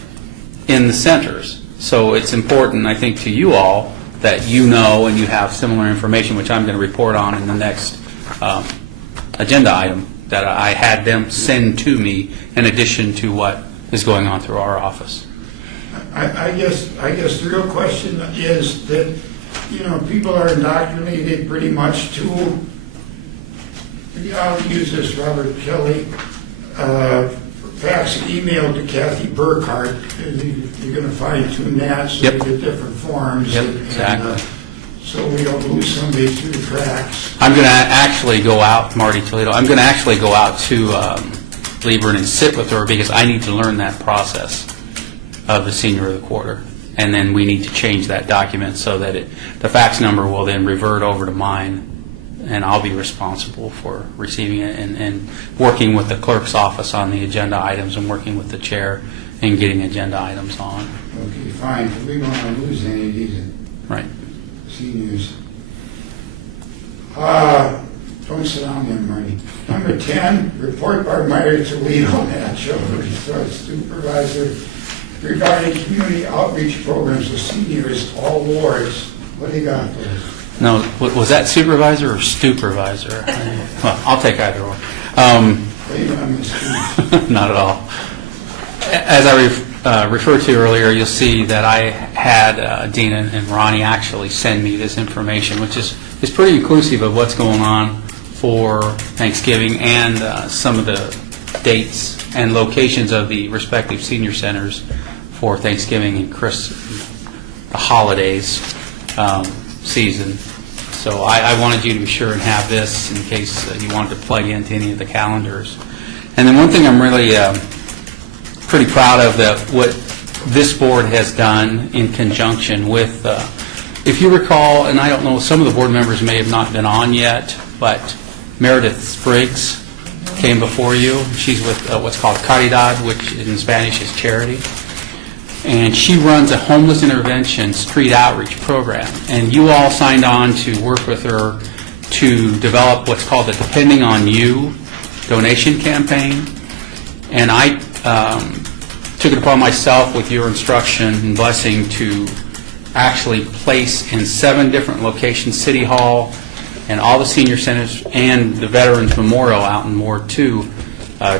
in the centers. So it's important, I think, to you all that you know and you have similar information, which I'm going to report on in the next agenda item that I had them send to me in addition to what is going on through our office. I guess the real question is that, people are indoctrinated pretty much to, I'll use this, Robert Kelly, fax an email to Kathy Burkhardt. You're going to fine-tune that so Yep. you get different forms. Yep, and, exactly. so we don't lose somebody through the cracks. I'm going to actually go out, Marty Toledo, I'm going to actually go out to Lieberman and sit with her because I need to learn that process of the senior of the quarter. And then we need to change that document so that the fax number will then revert over to mine, and I'll be responsible for receiving it and working with the clerk's office on the agenda items and working with the chair and getting agenda items on. Okay, fine. We don't want to lose any of these Right. seniors. Don't sit down there, Marty. Number 10, report by Meyer Toledo, Natural Resource Supervisor, regarding community outreach programs with seniors, all wards. What do you got for us? No, was that supervisor or supervisor? Well, I'll take either one. Blame it on Ms. Keith. Not at all. As I referred to earlier, you'll see that I had Dina and Ronnie actually send me this information, which is pretty inclusive of what's going on for Thanksgiving and some of the dates and locations of the respective senior centers for Thanksgiving and the holidays season. So I wanted you to be sure and have this in case you wanted to plug into any of the calendars. And then one thing I'm really pretty proud of that what this board has done in conjunction with, if you recall, and I don't know, some of the board members may have not been on yet, but Meredith Spriggs came before you. She's with what's called Caridad, which in Spanish is charity. And she runs a homeless intervention street outreach program. And you all signed on to work with her to develop what's called the Depending on You donation campaign. And I took it upon myself with your instruction and blessing to actually place in 7 different locations, City Hall and all the senior centers and the Veterans Memorial out in Ward 2,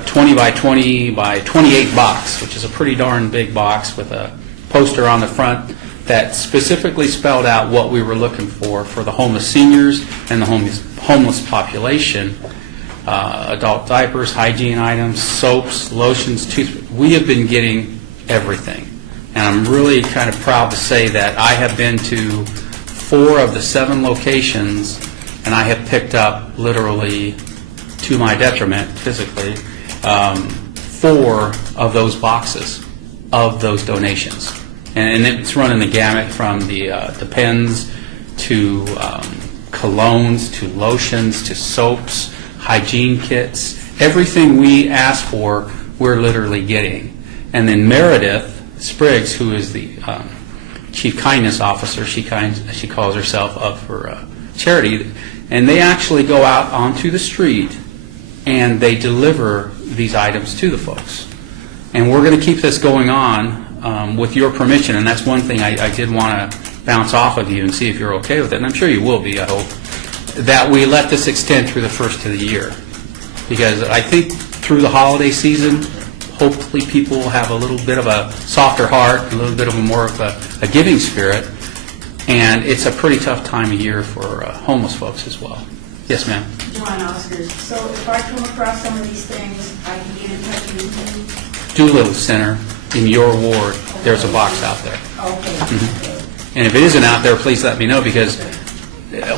20 by 20 by 28 box, which is a pretty darn big box with a poster on the front that specifically spelled out what we were looking for the homeless seniors and the homeless population. Adult diapers, hygiene items, soaps, lotions, toothpaste. We have been getting everything. And I'm really kind of proud to say that I have been to 4 of the 7 locations, and I have picked up literally, to my detriment physically, 4 of those boxes of those donations. And it's running the gamut from the pens to colognes to lotions to soaps, hygiene kits. Everything we ask for, we're literally getting. And then Meredith Spriggs, who is the Chief Kindness Officer, she calls herself up for charity, and they actually go out onto the street and they deliver these items to the folks. And we're going to keep this going on with your permission, and that's one thing I did want to bounce off of you and see if you're okay with it, and I'm sure you will be, I hope, that we let this extend through the first of the year. Because I think through the holiday season, hopefully people will have a little bit of a softer heart, a little bit of a more of a giving spirit, and it's a pretty tough time of year for homeless folks as well. Yes, ma'am. Joanne Oscars. So if I come across some of these things, I can get in touch with Doolittle Center in your ward, there's a box out there. you? Okay. And if it isn't out there, please let me know, because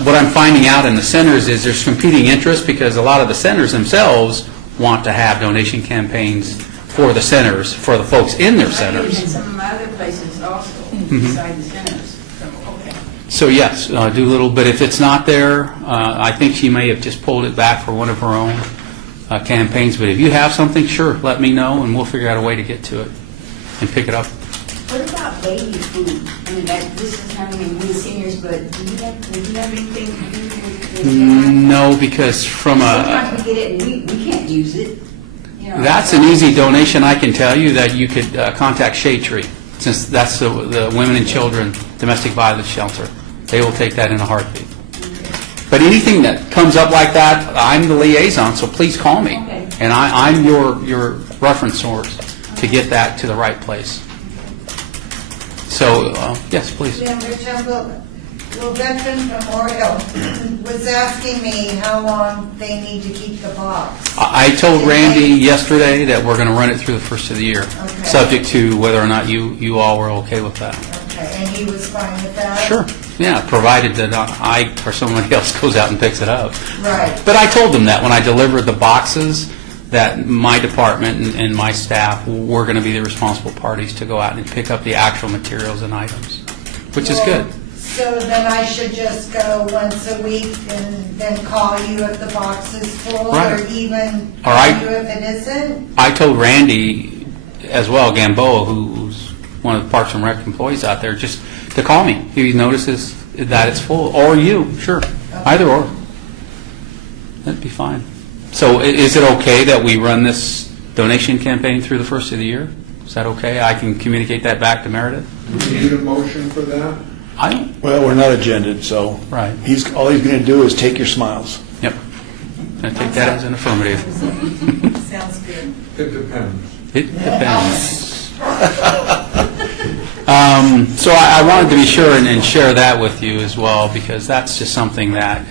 what I'm finding out in the centers is there's competing interest, because a lot of the centers themselves want to have donation campaigns for the centers, for the folks in their And centers. some of my other places also, beside the centers. So, okay. So yes, Doolittle, but if it's not there, I think she may have just pulled it back for one of her own campaigns. But if you have something, sure, let me know, and we'll figure out a way to get to it and pick it up. What about baby food? I mean, this is coming in with seniors, but do you have anything to do with that? No, because from Sometimes a, we get it and we can't use it. You know, that's an easy donation. I can tell you that you could contact Shade Tree, since that's the Women and Children Domestic Violence Shelter. They will take that in a heartbeat. But anything that comes up like that, I'm the liaison, so please call me. Okay. And I'm your reference source to get that to the right place. So, yes, please. Member Temple, well, Veterans Memorial was asking me how long they need to keep the box. I told Randy yesterday that we're going to run it through the first of the year, Okay. subject to whether or not you all were okay with that. Okay, and he was fine with that? Sure. Yeah, provided that I or somebody else goes out and picks it up. Right. But I told them that when I delivered the boxes, that my department and my staff were going to be the responsible parties to go out and pick up the actual materials and items, which is good. So then I should just go once a week and then call you if the box is full, Right. or even All call right. you if it isn't? I told Randy as well, Gamboa, who's one of the Parks and Rec employees out there, just to call me if he notices that it's full, or you, sure, either or. That'd be fine. So is it okay that we run this donation campaign through the first of the year? Is that okay? I can communicate that back to Meredith? Do we need a motion for that? I don't, Well, we're not agended, so Right. all he's going to do is take your smiles. yep. I take that as an affirmative. Sounds good. It depends. It depends. So I wanted to be sure and share that with you as well, because that's just something that,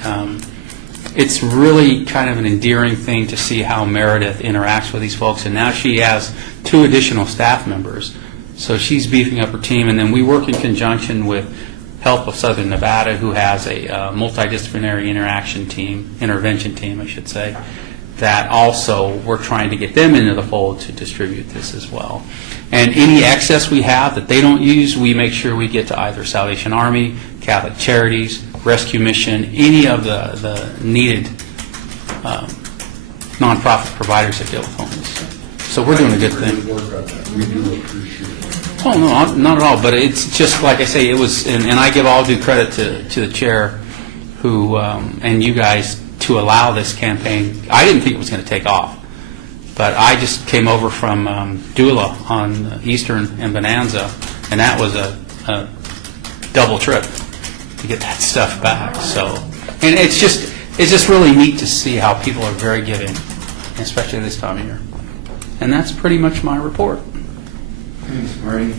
it's really kind of an endearing thing to see how Meredith interacts with these folks, and now she has 2 additional staff members. So she's beefing up her team, and then we work in conjunction with Help of Southern Nevada, who has a multidisciplinary intervention team, I should say, that also we're trying to get them into the fold to distribute this as well. And any excess we have that they don't use, we make sure we get to either Salvation Army, Catholic Charities, Rescue Mission, any of the needed nonprofit providers that deal with homeless. So we're doing a good thing. We do appreciate it. Oh, no, not at all, but it's just, like I say, it was, and I give all due credit to the chair who, and you guys, to allow this campaign. I didn't think it was going to take off, but I just came over from Dula on Eastern and Bonanza, and that was a double trip to get that stuff back. So, and it's just really neat to see how people are very giving, especially this time of year. And that's pretty much my report. Thanks, Marty.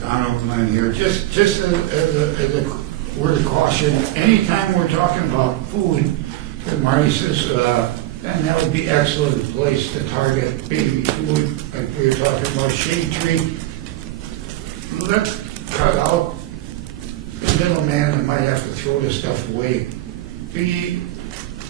Donald Glenn here. Just as a word of caution, anytime we're talking about food, that Marty says, then that would be excellent place to target baby food, like we were talking about Shade Tree. Let's cut out the middleman that might have to throw this stuff away. Be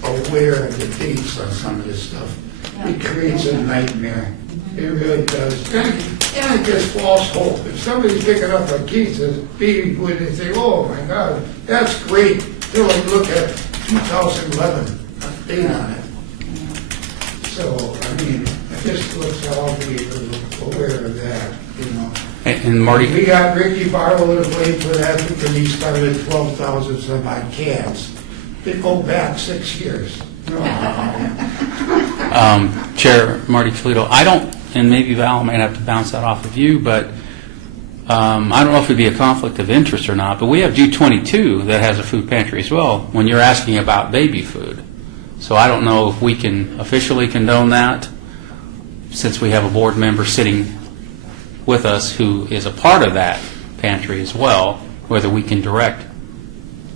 aware of the dates on some of this stuff. It creates a nightmare. It really does. And it gives false hope. If somebody's picking up a case of baby food, they say, oh my God, that's great. They'll look at 2011, date on it. So, I mean, it just looks all be aware of that, you know. And Marty, We got Ricky Barlow to blame for that because he started 12,000 some odd cans. They go back 6 years. Chair Marty Toledo, I don't and maybe Val might have to bounce that off of you, but I don't know if it'd be a conflict of interest or not, but we have Jude 22 that has a food pantry as well, when you're asking about baby food. So I don't know if we can officially condone that, since we have a board member sitting with us who is a part of that pantry as well, whether we can direct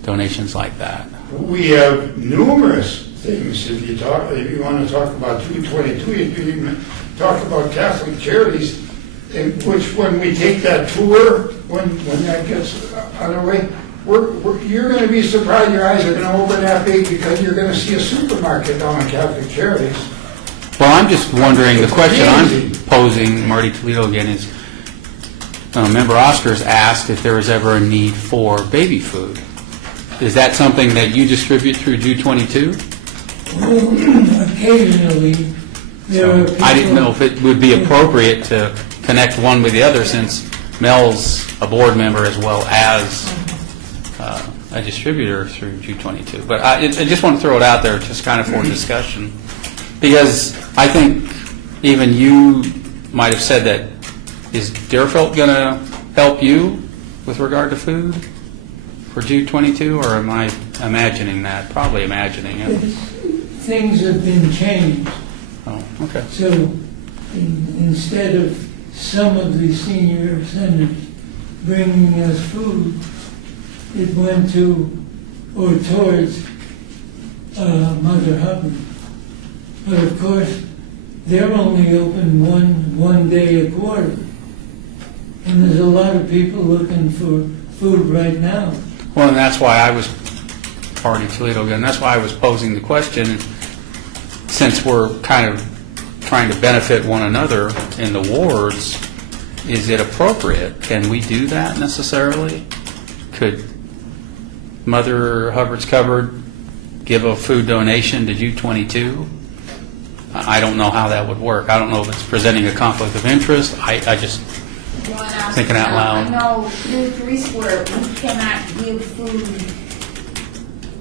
donations like that. We have numerous things, if you want to talk about 222, you can even talk about Catholic Charities, in which when we take that tour, when that gets underway, you're going to be surprised, your eyes are going to open that big, because you're going to see a supermarket down on Catholic Charities. Well, I'm just wondering, the question I'm posing, Marty Toledo again, is Member Oscars asked if there was ever a need for baby food. Is that something that you distribute through Jude 22? Well, occasionally, there are people... I didn't know if it would be appropriate to connect one with the other, since Mel's a board member as well as a distributor through Jude 22. But I just want to throw it out there just kind of for discussion, because I think even you might have said that, is Deerfield going to help you with regard to food for Jude 22, or am I imagining that? Probably imagining it. Things have been changed. Oh, okay. So instead of some of the senior centers bringing us food, it went to or towards Mother Hubbard. But of course, they're only open one day a quarter. And there's a lot of people looking for food right now. Well, and that's why I was, Marty Toledo again, that's why I was posing the question, since we're kind of trying to benefit one another in the wards, is it appropriate? Can we do that necessarily? Could Mother Hubbard's Cupboard give a food donation to Jude 22? I don't know how that would work. I don't know if it's presenting a conflict of interest. I just thinking out loud. I know through 3 Square, we cannot give food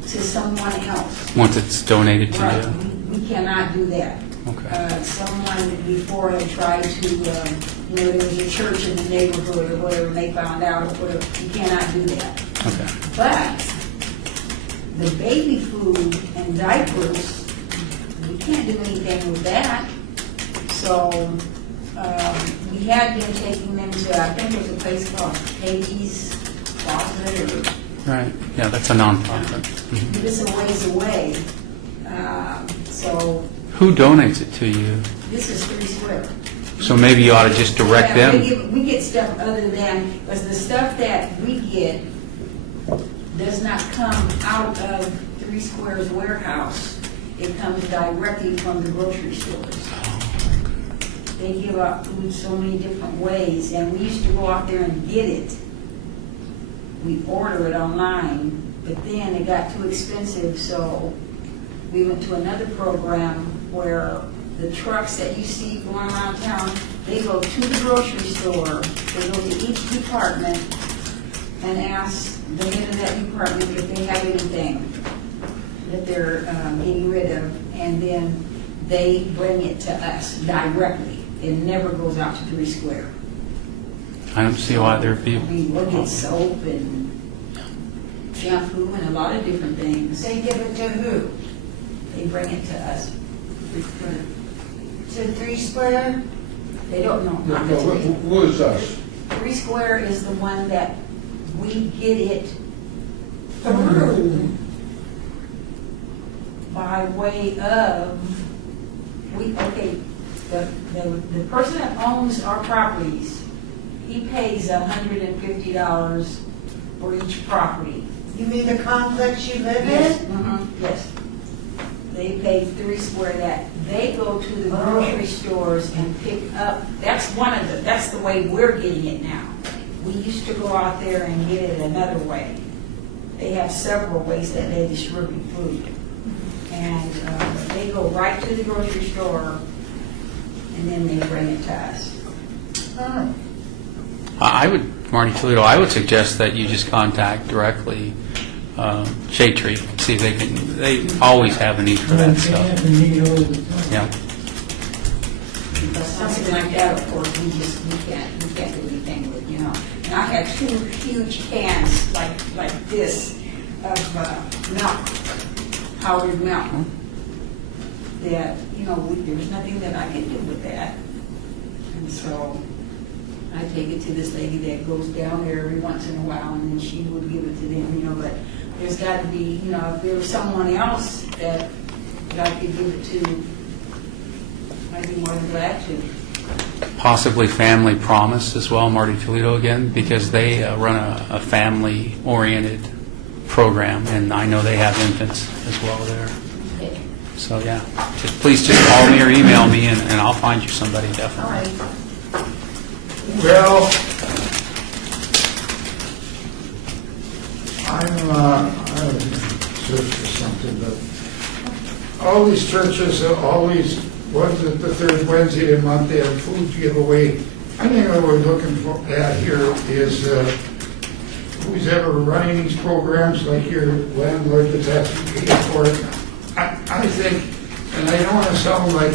to someone else. Once it's donated to Right, you. we cannot do that. Okay. Someone before had tried to, there was a church in the neighborhood or whatever, and they found out or whatever, you cannot do that. Okay. But the baby food and diapers, we can't do anything with that. So we had been taking them to, I think there's a place called Katie's Closet, or Right. Yeah, that's a nonprofit. Mhm. this is a ways away. So Who donates it to you? this is 3 Square. So maybe you ought to just direct Yeah, them. we get stuff other than, because the stuff that we get does not come out of 3 Square's warehouse. It comes directly from the grocery stores. They give out food so many different ways, and we used to go out there and get it. We order it online, but then it got too expensive, so we went to another program where the trucks that you see going around town, they go to the grocery store, they go to each department and ask the head of that department if they have anything that they're getting rid of, and then they bring it to us directly. It never goes out to 3 Square. I don't see why there'd be. I mean, we'll get soap and shampoo and a lot of different things. They give it to who? They bring it to us. To 3 Square? They don't know. No, Not to me. who is us? 3 Square is the one that we get it through by way of, the person that owns our properties, he pays $150 for each property. You mean the complex you live Yes, in? yes. They pay 3 Square that. They go to the grocery stores and pick up, that's the way we're getting it now. We used to go out there and get it another way. They have several ways that they distribute food. And they go right to the grocery store and then they bring it to us. Oh. I would, Marty Toledo, I would suggest that you just contact directly Shade Tree, see if they always have a need for that They stuff. have a need all the time. Yeah. Because something like that, of course, we can't do anything with, you know. And I had 2 huge cans like this of milk, powdered milk, that, you know, there's nothing that I can do with that. And so I take it to this lady that goes down there every once in a while, and then she would give it to them, you know, but there's got to be, you know, if there was someone else that I could give it to, I'd be more than glad to. Possibly Family Promise as well, Marty Toledo again, because they run a family-oriented program, and I know they have infants as well there. Okay. So, yeah, please just call me or email me, and I'll find you somebody, All definitely. right. Well, I was search for something, but all these churches are always, ones at the third Wednesday of the month, they have food giveaway. I think what we're looking for at here is who's ever running these programs, like your landlord that's actually paying for it. I think, and I don't want to sound like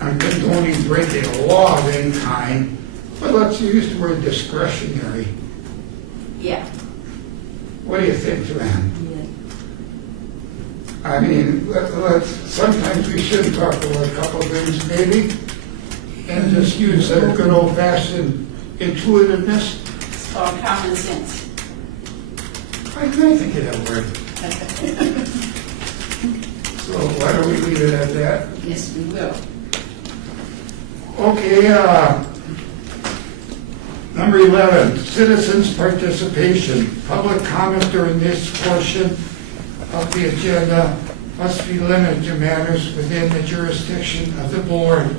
I'm condoning breaking a law of any kind, but let's use the word discretionary. Yeah. What do you think, Joanne? Yeah. I mean, sometimes we should talk about a couple of things maybe, and just use that good old-fashioned intuitiveness. It's called common sense. I think of that word. So why don't we leave it at that? Yes, we will. Okay, number 11, citizens' participation. Public comment during this portion of the agenda must be limited to matters within the jurisdiction of the board.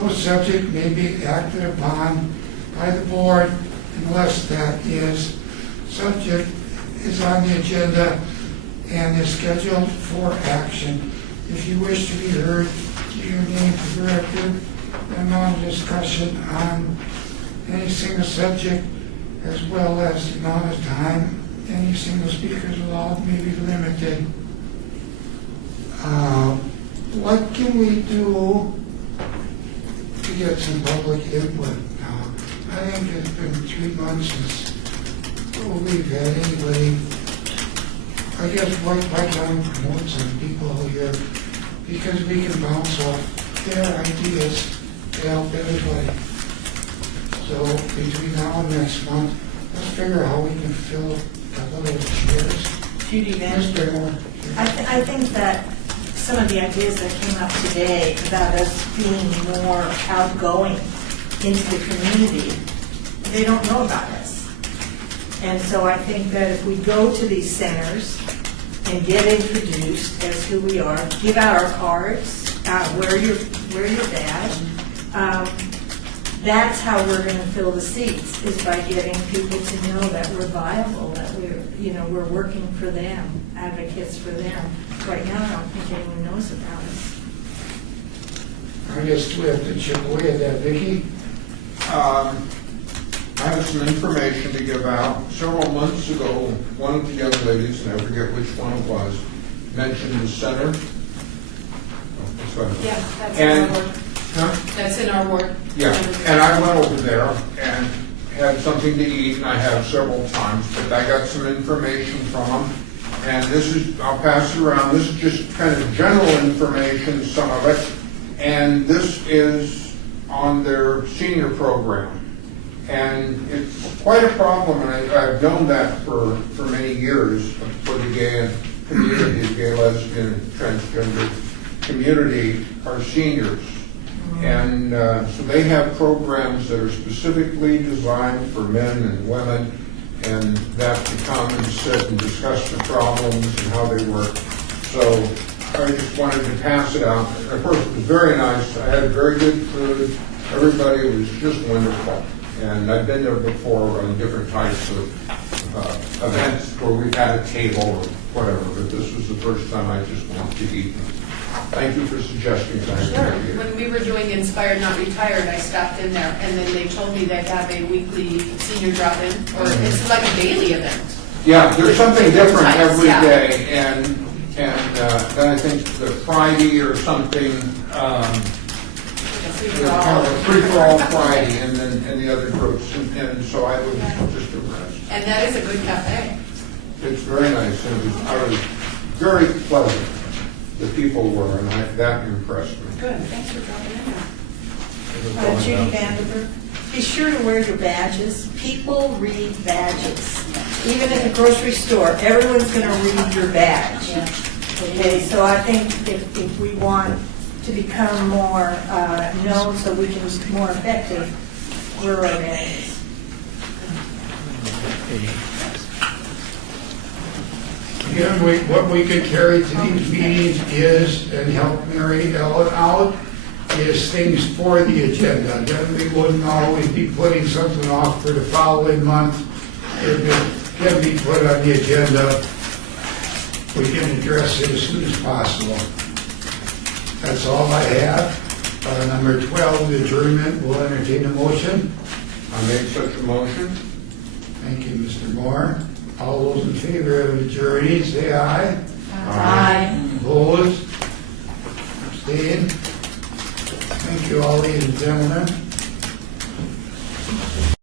No subject may be acted upon by the board unless that subject is on the agenda and is scheduled for action. If you wish to be heard, give your name for the record. And non-discussion on any single subject, as well as the amount of time any single speaker is allowed may be limited. What can we do to get some public input now? I think it's been 3 months since we've had anybody. I guess why can't we promote some people here? Because we can bounce off their ideas to help everybody. So between now and next month, let's figure out how we can fill a little chairs. Judy Van. Mr. Moore. I think that some of the ideas that came up today about us being more outgoing into the community, they don't know about us. And so I think that if we go to these centers and get introduced as who we are, give out our cards, wear your badge, that's how we're going to fill the seats, is by getting people to know that we're viable, that we're working for them, advocates for them. Right now, I don't think anyone knows about us. I guess we have to chip away at that, Vicki. I have some information to give out. Several months ago, one of the young ladies, and I forget which one it was, mentioned the center. Yeah, that's in And- our ward. Huh? That's in our ward. Yeah, and I went over there and had something to eat, and I have several times, but I got some information from them. And this is, I'll pass it around, this is just kind of general information, some of it. And this is on their senior program. And it's quite a problem, and I've known that for many years, for the gay community, the gay, lesbian, and transgender community, are seniors. And so they have programs that are specifically designed for men and women, and that to come and sit and discuss the problems and how they work. So I just wanted to pass it out. Of course, it was very nice. I had very good food. Everybody was just wonderful. And I've been there before on different types of events where we've had a table or whatever, but this was the first time I just wanted to eat. Thank you for suggesting that. Sure. When we were doing Inspired Not Retired, I stopped in there, and then they told me they have a weekly senior drop-in, or it's like a daily event. Yeah, there's something different Types, every yeah. day, and then I think the Friday or something, Kind of a free-for-all Friday, and the other groups, and so I was just impressed. And that is a good cafe. It's very nice, and I was very pleasant, the people were, and that impressed me. Good, thanks for dropping in. Judy Vanderburg, be sure to wear your badges. People read badges. Even at the grocery store, everyone's going to read your badge. Okay, so I think if we want to become more known so we can be more effective, wear our badges. Again, what we could carry to these meetings is, and help Mary Ellen out, is things for the agenda. Then we wouldn't always be putting something off for the following month. If it can be put on the agenda, we can address it as soon as possible. That's all I have. Number 12, the adjournment, will entertain a motion. I made such a motion. Thank you, Mr. Moore. All those in favor of adjourning, say aye. Aye. Opposed? Abstained? Thank you all, ladies and gentlemen.